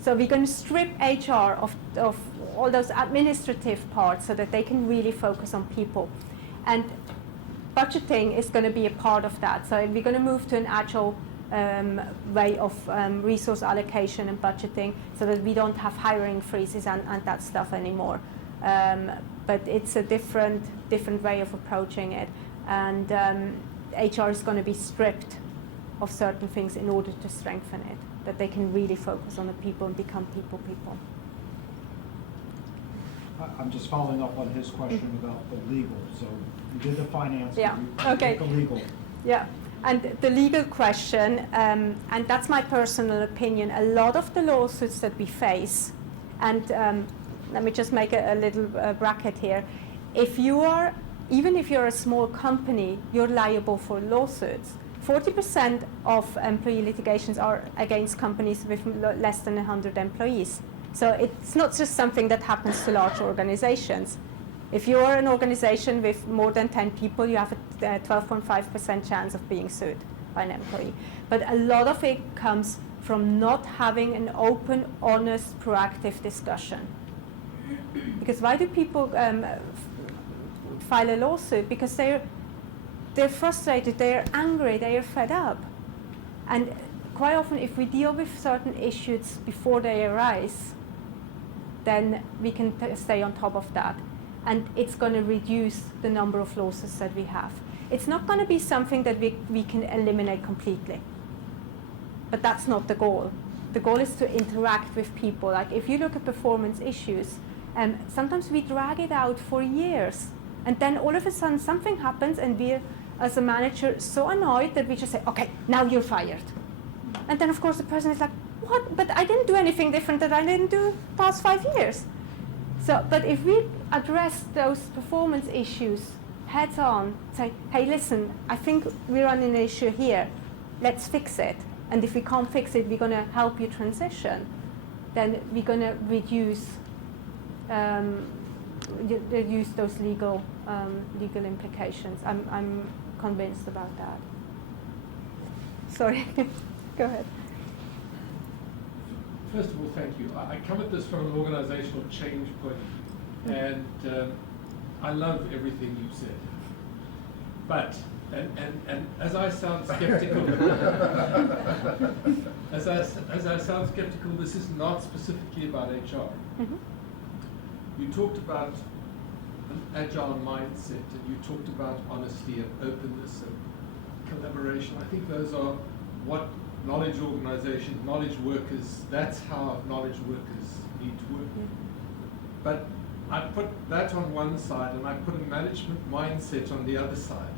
So we're going to strip HR of all those administrative parts so that they can really focus on people. And budgeting is going to be a part of that. So we're going to move to an agile way of resource allocation and budgeting so that we don't have hiring freezes and that stuff anymore. But it's a different way of approaching it. And HR is going to be stripped of certain things in order to strengthen it, that they can really focus on the people and become people. I'm just following up on his question about the legal. So you did the finance, Yeah. you Okay. did the legal. Yeah, and the legal question, and that's my personal opinion, a lot of the lawsuits that we face, and let me just make a little bracket here, even if you're a small company, you're liable for lawsuits. 40% of employee litigations are against companies with less than 100 employees. So it's not just something that happens to large organizations. If you're an organization with more than 10 people, you have a 12.5% chance of being sued by an employee. But a lot of it comes from not having an open, honest, proactive discussion. Because why do people file a lawsuit? Because they're frustrated, they're angry, they are fed up. And quite often, if we deal with certain issues before they arise, then we can stay on top of that. And it's going to reduce the number of lawsuits that we have. It's not going to be something that we can eliminate completely. But that's not the goal. The goal is to interact with people. Like if you look at performance issues, sometimes we drag it out for years. And then all of a sudden something happens and we're, as a manager, so annoyed that we just say, okay, now you're fired. And then of course the person is like, what? But I didn't do anything different that I didn't do past 5 years. So, but if we address those performance issues heads on, say, hey, listen, I think we're on an issue here, let's fix it. And if we can't fix it, we're going to help you transition. Then we're going to reduce use those legal implications. I'm convinced about that. Sorry, go ahead. First of all, thank you. I come at this from an organizational change point of view, and I love everything you've said. But, and as I sound skeptical, as I sound skeptical, this is not specifically about HR. Mm-hmm. You talked about an agile mindset, and you talked about honesty and openness and collaboration. I think those are what knowledge organizations, knowledge workers, that's how knowledge workers need to work. But I put that on one side and I put a management mindset on the other side.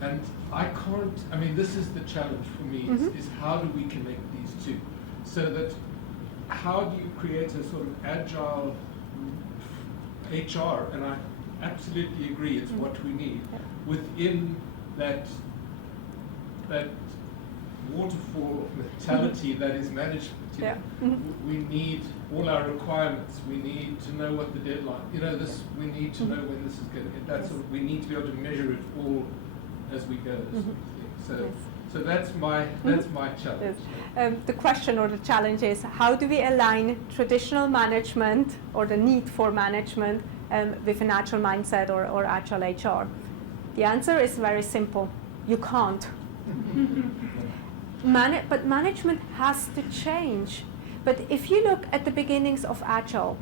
And I can't, I mean, this is the challenge for me, is how do we connect these two? So that how do you create a sort of agile HR, and I absolutely agree, it's what we need, within that waterfall mentality that is management. You know, we need all our requirements. We need to know what the deadline. You know, this. We need to know when this is going to get. That's what we need to be able to measure it all as we go. Sort of thing. So that's my challenge. Yes. The question or the challenge is, how do we align traditional management or the need for management with an agile mindset or agile HR? The answer is very simple. You can't. But management has to change. But if you look at the beginnings of Agile,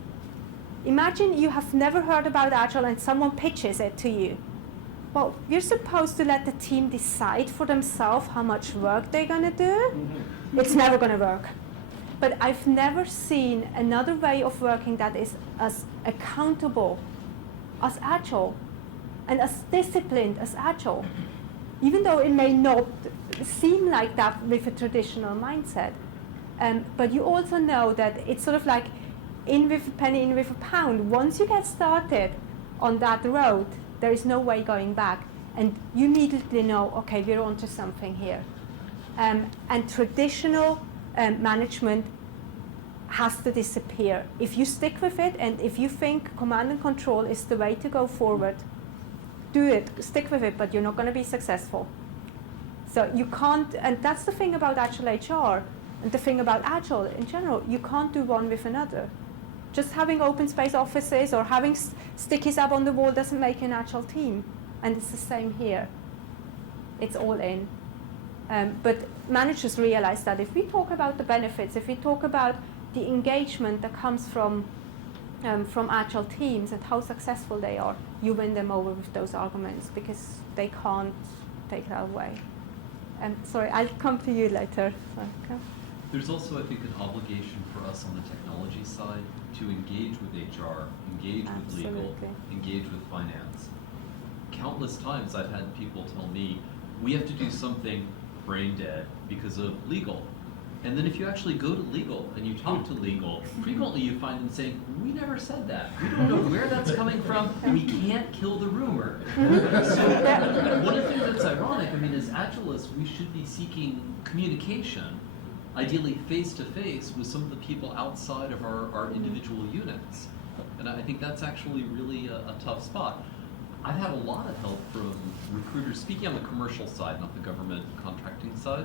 imagine you have never heard about Agile and someone pitches it to you. Well, you're supposed to let the team decide for themselves how much work they're going to do. It's never going to work. But I've never seen another way of working that is as accountable as Agile and as disciplined as Agile, even though it may not seem like that with a traditional mindset. But you also know that it's sort of like in with a penny, in with a pound. Once you get started on that road, there is no way going back. And you immediately know, okay, we're onto something here. And traditional management has to disappear. If you stick with it, and if you think command and control is the way to go forward, do it, stick with it, but you're not going to be successful. So you can't, and that's the thing about Agile HR, and the thing about Agile in general, you can't do one with another. Just having open space offices or having stickies up on the wall doesn't make an Agile team. And it's the same here. It's all in. But managers realize that if we talk about the benefits, if we talk about the engagement that comes from Agile teams and how successful they are, you win them over with those arguments because they can't take that away. Sorry, I'll come to you later. Okay. There's also, I think, an obligation for us on the technology side to engage with HR, engage with legal, engage with finance. Countless times I've had people tell me, we have to do something brain dead because of legal. And then if you actually go to legal and you talk to legal, frequently you find them saying, we never said that. We don't know where that's coming from. We can't kill the rumor. So one of the things that's ironic, I mean, as Agilists, we should be seeking communication, ideally face-to-face with some of the people outside of our individual units. And I think that's actually really a tough spot. I've had a lot of help from recruiters, speaking on the commercial side, not the government contracting side.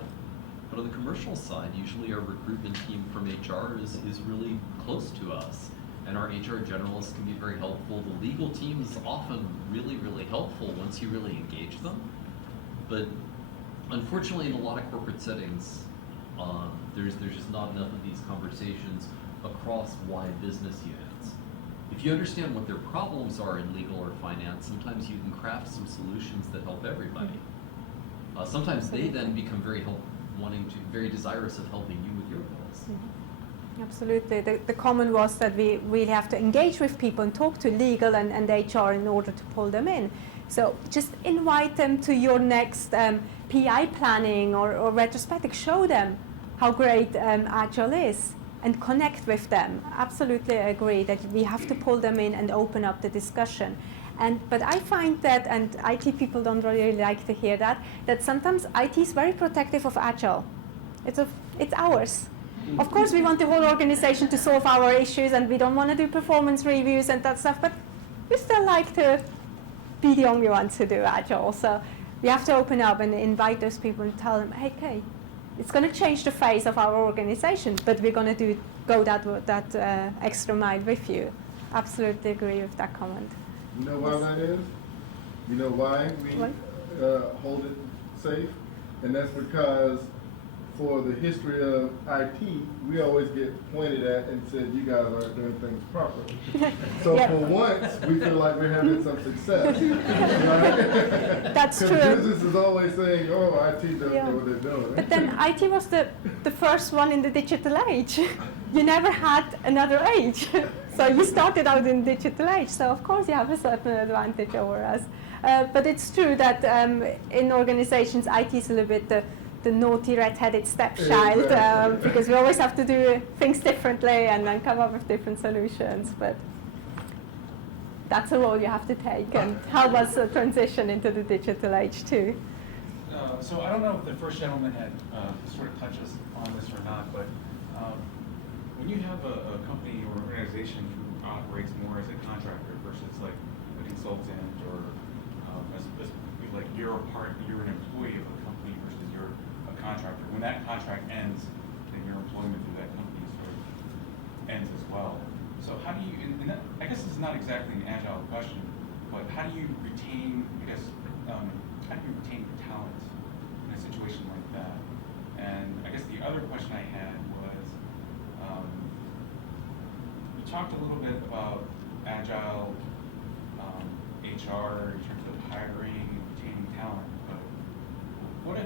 But on the commercial side, usually our recruitment team from HR is really close to us. And our HR generalists can be very helpful. The legal team is often really, really helpful once you really engage them. But unfortunately, in a lot of corporate settings, there's just not enough of these conversations across wide business units. If you understand what their problems are in legal or finance, sometimes you can craft some solutions that help everybody. Sometimes they then become very desirous of helping you with your goals. Mm-hmm. Absolutely. The common was that we really have to engage with people and talk to legal and HR in order to pull them in. So just invite them to your next PI planning or retrospective. Show them how great Agile is and connect with them. Absolutely agree that we have to pull them in and open up the discussion. But I find that, and IT people don't really like to hear that sometimes IT is very protective of Agile. It's ours. Of course, we want the whole organization to solve our issues, and we don't want to do performance reviews and that stuff, but we still like to be the only ones who do Agile. So we have to open up and invite those people and tell them, hey, okay, it's going to change the face of our organization, but we're going to go that extra mile with you. Absolutely agree with that comment. You know why that is? You know why we hold it safe? And that's because for the history of IT, we always get pointed at and said, you guys aren't doing things properly. So Yep. for once, we feel like we're having some success. Right? That's true. Because business is always saying, oh, IT doesn't Yeah. know what they're doing. But then IT was the first one in the digital age. You never had another age. So you started out in the digital age, so of course you have a certain advantage over us. But it's true that in organizations, IT is a little bit the naughty red-headed stepchild, Exactly. because we always have to do things differently and then come up with different solutions. But that's a role you have to take and help us transition into the digital age too. So I don't know if the first gentleman had sort of touched on this or not, but when you have a company or organization who operates more as a contractor versus like a consultant or like you're an employee of a company versus you're a contractor. When that contract ends, then your employment through that company sort of ends as well. So how do you, and that, I guess this is not exactly an Agile question, but how do you retain, I guess, how do you retain your talent in a situation like that? And I guess the other question I had was, you talked a little bit about Agile HR in terms of hiring and retaining talent, but what if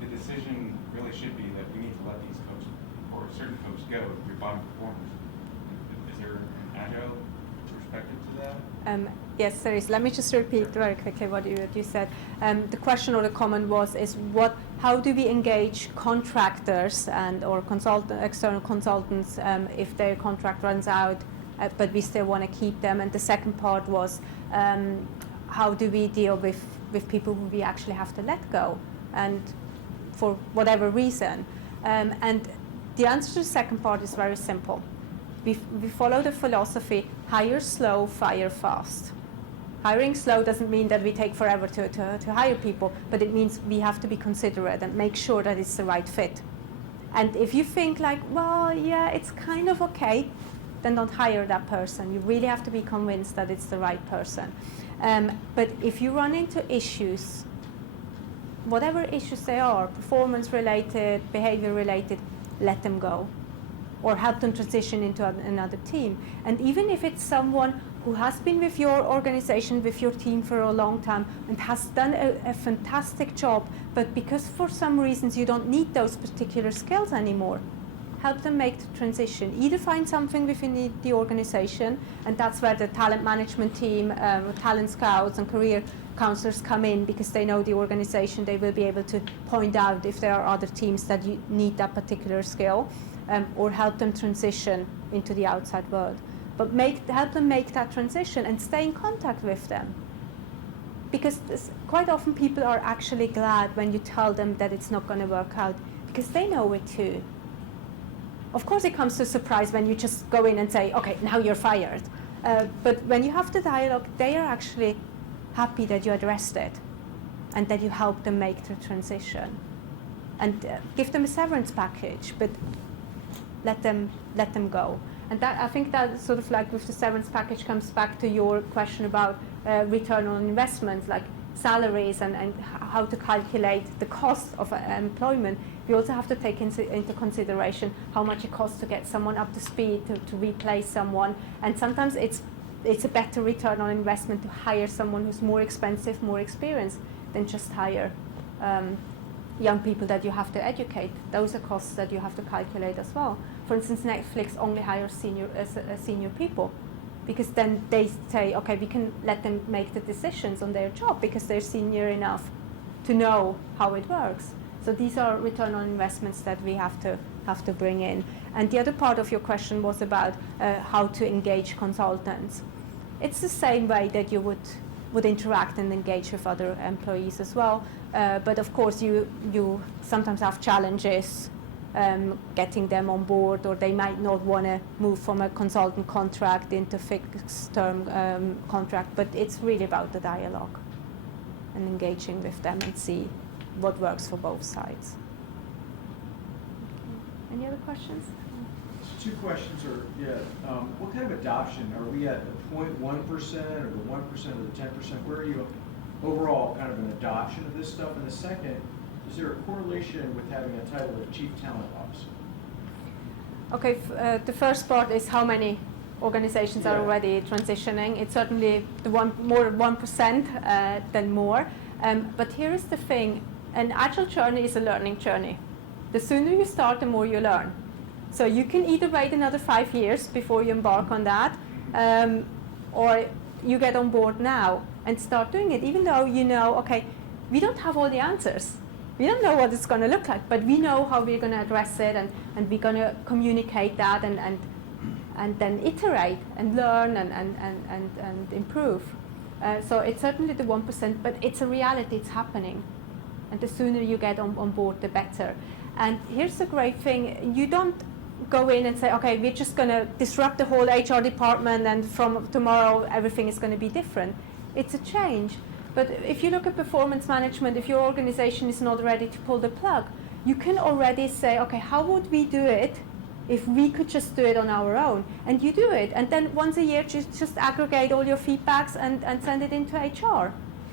the decision really should be that we need to let these folks or certain folks go, your bottom performers? Is there an Agile perspective to that? Yes, there is. Let me just repeat very quickly what you said. The question or the comment is how do we engage contractors and or external consultants if their contract runs out, but we still want to keep them? And the second part was how do we deal with people who we actually have to let go, and for whatever reason. And the answer to the second part is very simple. We follow the philosophy, hire slow, fire fast. Hiring slow doesn't mean that we take forever to hire people, but it means we have to be considerate and make sure that it's the right fit. And if you think like, well, yeah, it's kind of okay, then don't hire that person. You really have to be convinced that it's the right person. But if you run into issues, whatever issues they are, performance related, behavior related, let them go or help them transition into another team. And even if it's someone who has been with your organization, with your team for a long time and has done a fantastic job, but because for some reasons you don't need those particular skills anymore, help them make the transition. Either find something within the organization, and that's where the talent management team, talent scouts and career counselors come in, because they know the organization. They will be able to point out if there are other teams that you need that particular skill, or help them transition into the outside world. But help them make that transition and stay in contact with them. Because quite often people are actually glad when you tell them that it's not going to work out, because they know it too. Of course it comes to a surprise when you just go in and say, okay, now you're fired. But when you have the dialogue, they are actually happy that you addressed it and that you helped them make the transition. And give them a severance package, but let them go. And that, I think that sort of like with the severance package comes back to your question about return on investments, like salaries and how to calculate the cost of employment. We also have to take into consideration how much it costs to get someone up to speed, to replace someone. And sometimes it's a better return on investment to hire someone who's more expensive, more experienced, than just hire young people that you have to educate. Those are costs that you have to calculate as well. For instance, Netflix only hires senior people, because then they say, okay, we can let them make the decisions on their job because they're senior enough to know how it works. So these are return on investments that we have to bring in. And the other part of your question was about how to engage consultants. It's the same way that you would interact and engage with other employees as well. But of course, you sometimes have challenges getting them on board, or they might not want to move from a consultant contract into fixed term contract, but it's really about the dialogue and engaging with them and see what works for both sides. Okay. Any other questions? So 2 questions are, what kind of adoption? Are we at the 0.1% or the 1% or the 10%? Where are you overall kind of an adoption of this stuff? And the second, is there a correlation with having a title of Chief Talent Officer? Okay, the first part is how many organizations are already transitioning. It's certainly more 1% than more. But here is the thing, an agile journey is a learning journey. The sooner you start, the more you learn. So you can either wait another 5 years before you embark on that, or you get on board now and start doing it, even though you know, okay, we don't have all the answers. We don't know what it's going to look like, but we know how we're going to address it, and we're going to communicate that and then iterate and learn and improve. So it's certainly the 1%, but it's a reality, it's happening. And the sooner you get on board, the better. And here's the great thing, you don't go in and say, okay, we're just going to disrupt the whole HR department and from tomorrow everything is going to be different. It's a change. But if you look at performance management, if your organization is not ready to pull the plug, you can already say, okay, how would we do it if we could just do it on our own? And you do it. And then once a year, just aggregate all your feedbacks and send it into HR.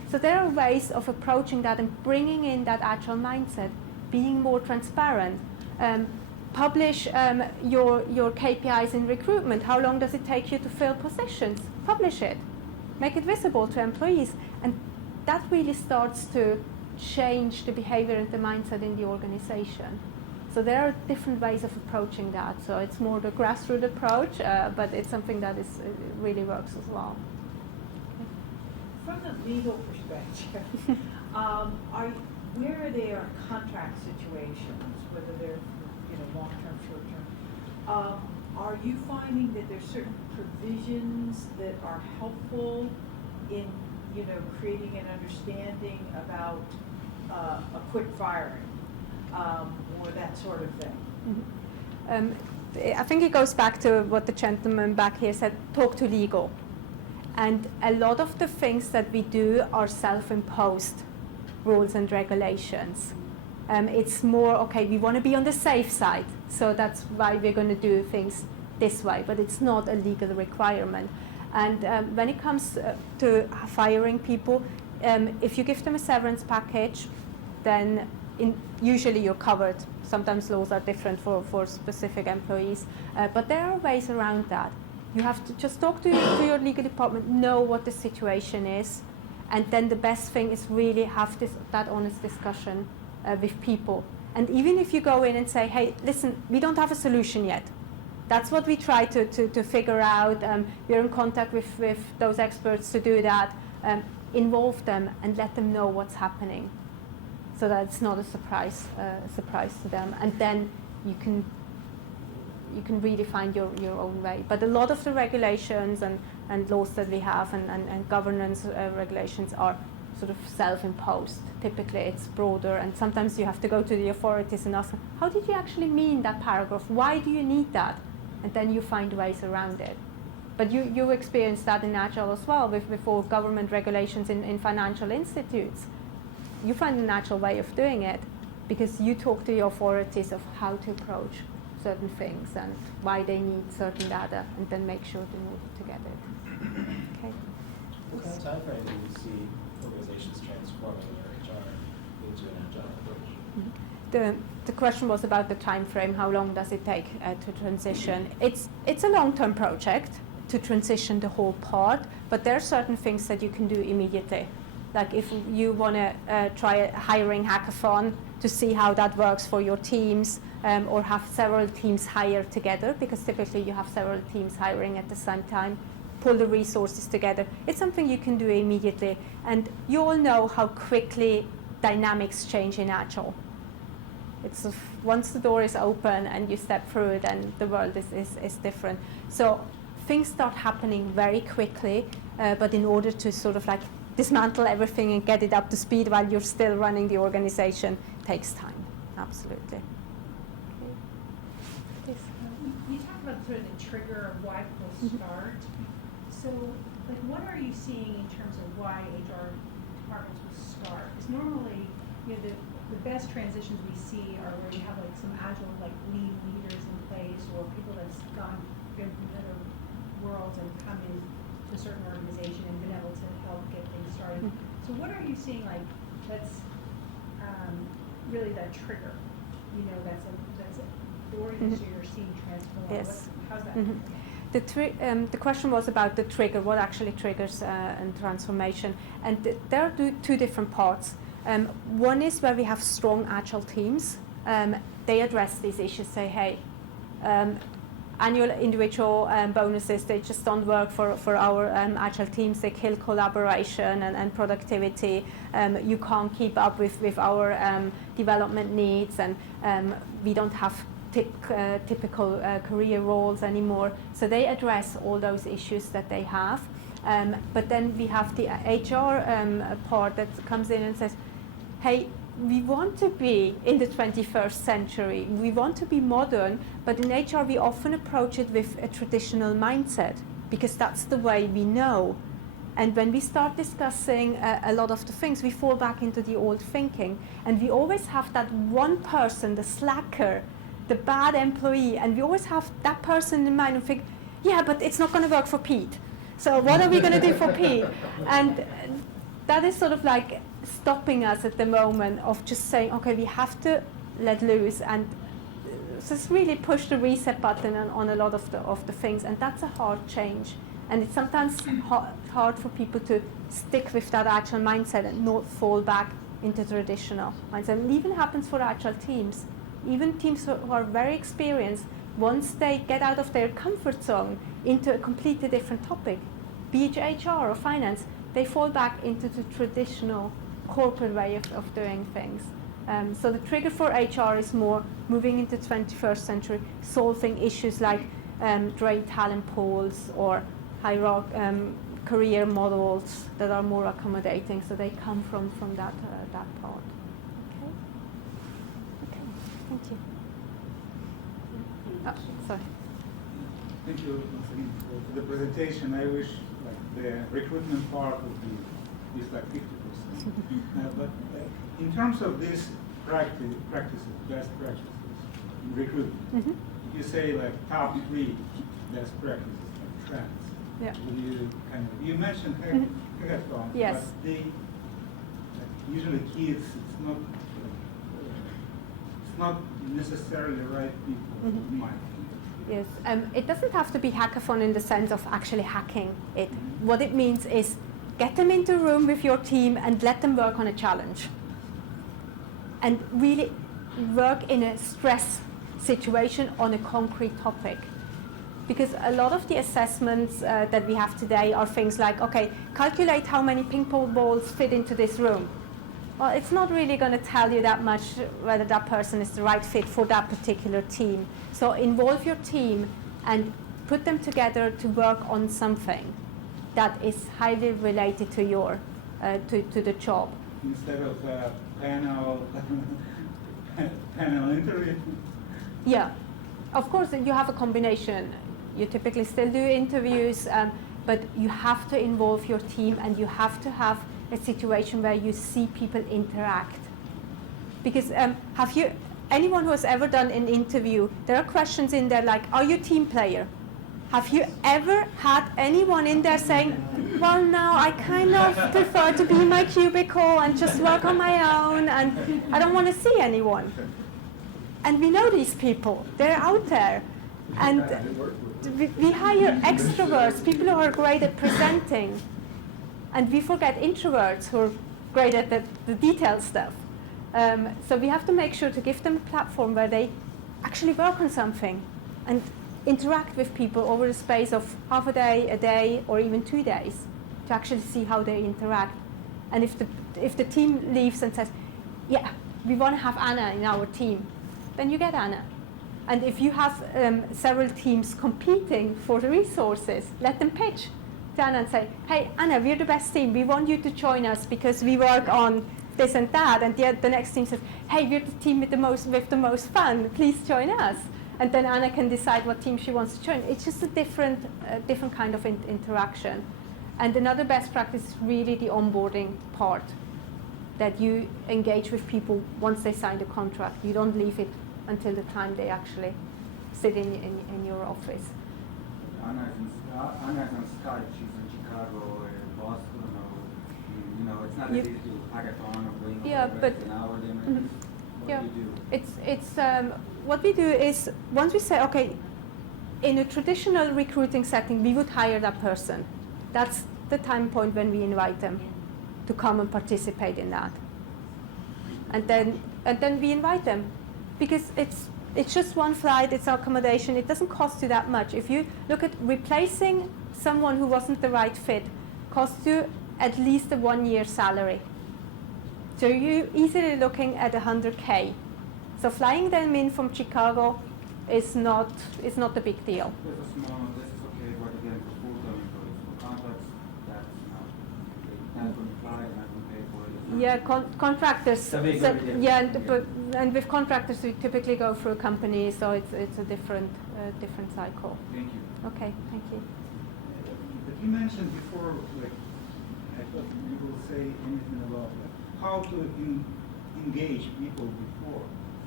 So there are ways of approaching that and bringing in that agile mindset, being more transparent. Publish your KPIs in recruitment. How long does it take you to fill positions? Publish it. Make it visible to employees. And that really starts to change the behavior and the mindset in the organization. So there are different ways of approaching that. So it's more the grassroots approach, but it's something that really works as well. From the legal perspective, where there are contract situations, whether they're long-term, short-term, are you finding that there's certain provisions that are helpful in creating an understanding about a quick firing or that sort of thing? Mm-hmm. I think it goes back to what the gentleman back here said, talk to legal. And a lot of the things that we do are self-imposed rules and regulations. It's more, okay, we want to be on the safe side, so that's why we're going to do things this way, but it's not a legal requirement. And when it comes to firing people, if you give them a severance package, then usually you're covered. Sometimes laws are different for specific employees, but there are ways around that. You have to just talk to your legal department, know what the situation is, and then the best thing is really have that honest discussion with people. And even if you go in and say, hey, listen, we don't have a solution yet. That's what we try to figure out. We're in contact with those experts to do that. Involve them and let them know what's happening, so that it's not a surprise to them. And then you can really find your own way. But a lot of the regulations and laws that we have and governance regulations are sort of self-imposed. Typically it's broader, and sometimes you have to go to the authorities and ask them, how did you actually mean that paragraph? Why do you need that? And then you find ways around it. But you experience that in Agile as well, with all government regulations in financial institutes. You find an Agile way of doing it because you talk to the authorities of how to approach certain things and why they need certain data, and then make sure to move to get it. Okay. What kind of time frame do you see organizations transforming their HR into an agile approach? The question was about the time frame. How long does it take to transition? It's a long-term project to transition the whole part, but there are certain things that you can do immediately. Like if you want to try a hiring hackathon to see how that works for your teams, or have several teams hire together, because typically you have several teams hiring at the same time, pull the resources together. It's something you can do immediately. And you all know how quickly dynamics change in Agile. It's once the door is open and you step through, then the world is different. So things start happening very quickly, but in order to sort of like dismantle everything and get it up to speed while you're still running the organization takes time. Absolutely. Okay. about sort of the trigger of why people start. So, like, what are you seeing in terms of why HR departments will start? Because normally, you know, the best transitions we see are where you have like some agile, like lean leaders in place, or people that's gone from other worlds and come in to a certain organization and been able to help get things started. So, what are you seeing like that's really that trigger? You know, that's the organization you're seeing transform. Yes. How's that? The question was about the trigger, what actually triggers and transformation. And there are two different parts. One is where we have strong agile teams. They address these issues, say, hey, annual individual bonuses, they just don't work for our agile teams. They kill collaboration and productivity. You can't keep up with our development needs, and we don't have typical career roles anymore. So they address all those issues that they have. But then we have the HR part that comes in and says, hey, we want to be in the 21st century. We want to be modern, but in HR we often approach it with a traditional mindset because that's the way we know. And when we start discussing a lot of the things, we fall back into the old thinking. And we always have that one person, the slacker, the bad employee, and we always have that person in mind and think, yeah, but it's not going to work for Pete. So what are we going to do for Pete? And that is sort of like stopping us at the moment of just saying, okay, we have to let loose and just really push the reset button on a lot of the things. And that's a hard change. And it's sometimes hard for people to stick with that agile mindset and not fall back into traditional mindset. It even happens for agile teams. Even teams who are very experienced, once they get out of their comfort zone into a completely different topic, be it HR or finance, they fall back into the traditional corporate way of doing things. So the trigger for HR is more moving into 21st century, solving issues like drain talent pools or career models that are more accommodating. So they come from that part. Thank you. Oh, sorry. Thank you once again for the presentation. I wish like the recruitment part would be just like 50%. But in terms of these practices, best practices in recruitment, you say like top 3 best practices, like trends. Yeah. Will you you mentioned hackathons, yes. But usually kids, it's not necessarily right people in mind. Yes, it doesn't have to be hackathon in the sense of actually hacking it. What it means is get them into a room with your team and let them work on a challenge. And really work in a stress situation on a concrete topic. Because a lot of the assessments that we have today are things like, okay, calculate how many ping pong balls fit into this room. Well, it's not really going to tell you that much whether that person is the right fit for that particular team. So involve your team and put them together to work on something that is highly related to your to the job. Instead of panel interview. Yeah, of course you have a combination. You typically still do interviews, but you have to involve your team and you have to have a situation where you see people interact. Because anyone who has ever done an interview, there are questions in there like, are you a team player? Have you ever had anyone in there saying, well, no, I kind of prefer to be in my cubicle and just work on my own and I don't want to see anyone? And we know these people, they're out there. And we hire extroverts, people who are great at presenting. And we forget introverts who are great at the detailed stuff. So we have to make sure to give them a platform where they actually work on something and interact with people over the space of half a day, or even 2 days to actually see how they interact. And if the team leaves and says, yeah, we want to have Anna in our team, then you get Anna. And if you have several teams competing for the resources, let them pitch to Anna and say, hey, Anna, we're the best team. We want you to join us because we work on this and that. And the next team says, hey, we're the team with the most fun. Please join us. and then Anna can decide what team she wants to join. It's just a different kind of interaction. And another best practice is really the onboarding part, that you engage with people once they sign the contract. You don't leave it until the time they actually sit in your office. Anna's on Skype, she's in Chicago or Boston, or, it's not as easy to hackathon or bring an hour limit. What do you do? It's what we do is, once we say, okay, in a traditional recruiting setting, we would hire that person. That's the time point when we invite them to come and participate in that. And then we invite them, because it's just one flight, it's accommodation, it doesn't cost you that much. If you look at replacing someone who wasn't the right fit, costs you at least a 1-year salary. So you're easily looking at 100K. So flying them in from Chicago is not a big deal. There's a small, this is okay, but again, for full-time employees, for contracts, that's not going to fly, not going to pay for it. Yeah, contractors. That'd be So, a good idea. yeah, and with contractors, we typically go through a company, so it's a different cycle. Thank you. Okay, thank you. But you mentioned before, I thought you will say anything about how to engage people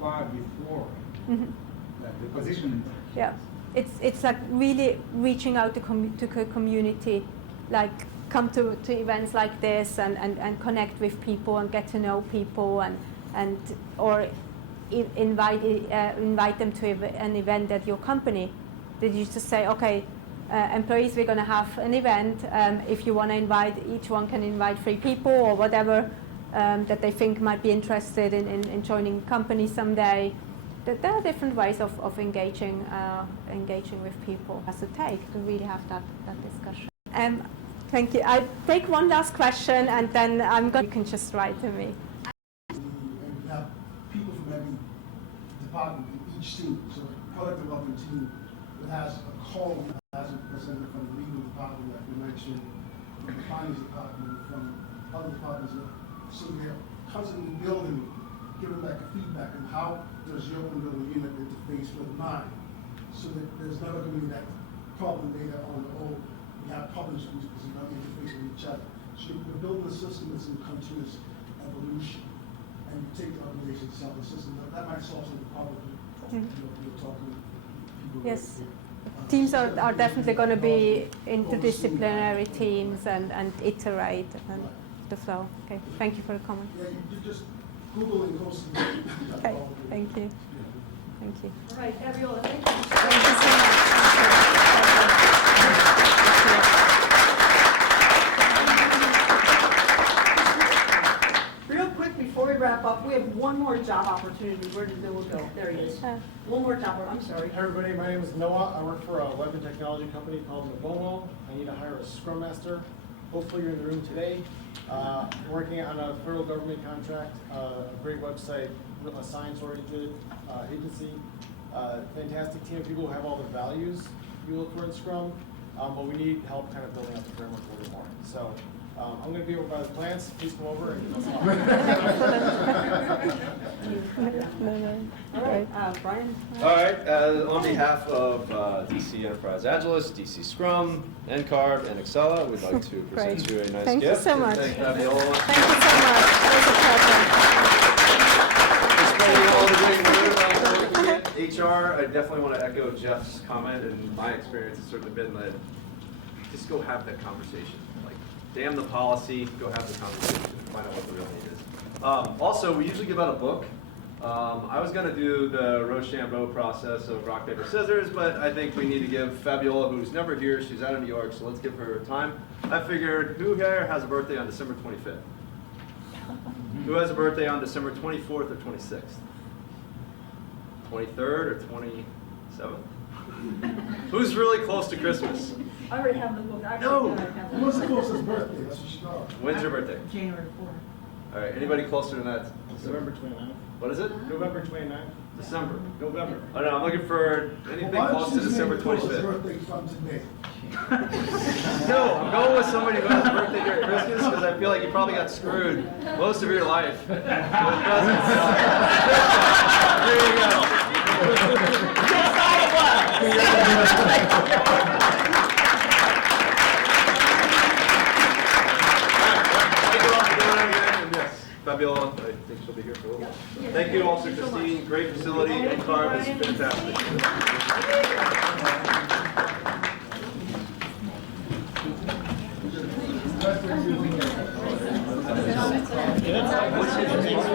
far before the position. Yeah, it's like really reaching out to the community, like come to events like this and connect with people and get to know people or invite them to an event at your company. That you just say, okay, employees, we're going to have an event. If you want to invite, each one can invite 3 people or whatever that they think might be interested in joining a company someday. There are different ways of engaging with people as to take to really have that discussion. Thank you. I take one last question, and then you can just write to me. And we have people from every department in each team. So the product development team that has a call as a representative from the legal department, like we mentioned, from the finance department, from other departments. So we are constantly building, giving back feedback on how does your building unit interface with mine, so that there's never going to be that problem data on the old. We have problems because they're not interfacing with each other. So we're building a system that's in continuous evolution, and you take the organization itself, the system that might solve some of the problems you're talking to people. Yes. Teams are definitely going to be interdisciplinary teams and iterate and the flow. Okay, thank you for the comment. Yeah, you just Google and go see. Okay, thank you. Thank you. All right, Fabiola, thank you. Thank you so much. Real quick, before we wrap up, we have one more job opportunity. Where did Bill go? There he is. One more job, I'm sorry. Hi everybody, my name is Noah. I work for a web and technology company called Nabomo. I need to hire a Scrum Master. Hopefully you're in the room today. Working on a federal government contract, a great website, a science-oriented agency, fantastic team of people who have all the values you look for in Scrum, but we need help kind of building up the framework a little more. So I'm going to be over by the plants. Please come over and give us a All right, Brian. All right, on behalf of DC Enterprise Agilist, DC Scrum, NCARB, and Excella, we'd like to present you a nice Thank gift. you so much. Thank Fabiola. Thank you so much. It was a pleasure. For spending all the great work on HR, I definitely want to echo Jeff's comment, and my experience has certainly been that just go have that conversation. Like, damn the policy, go have the conversation, find out what the real need is. Also, we usually give out a book. I was going to do the Rochambeau process of rock, paper, scissors, but I think we need to give Fabiola, who's never here, she's out of New York, so let's give her time. I figured, who here has a birthday on December 25th? Who has a birthday on December 24th or 26th? 23rd or 27th? Who's really close to Christmas? I already have the book. No. What's the closest birthday? That's what she got. When's your birthday? January 4th. All right, anybody closer than that? November 29th. What is it? November 29th. December. November. I don't know, I'm looking for anything close to December 25th. Birthday from today. No, I'm going with somebody who has a birthday during Christmas because I feel like you probably got screwed most of your life with presents. There you go. Fabiola, I think she'll be here for a little while. Thank you also, Christine. Great facility and car was fantastic.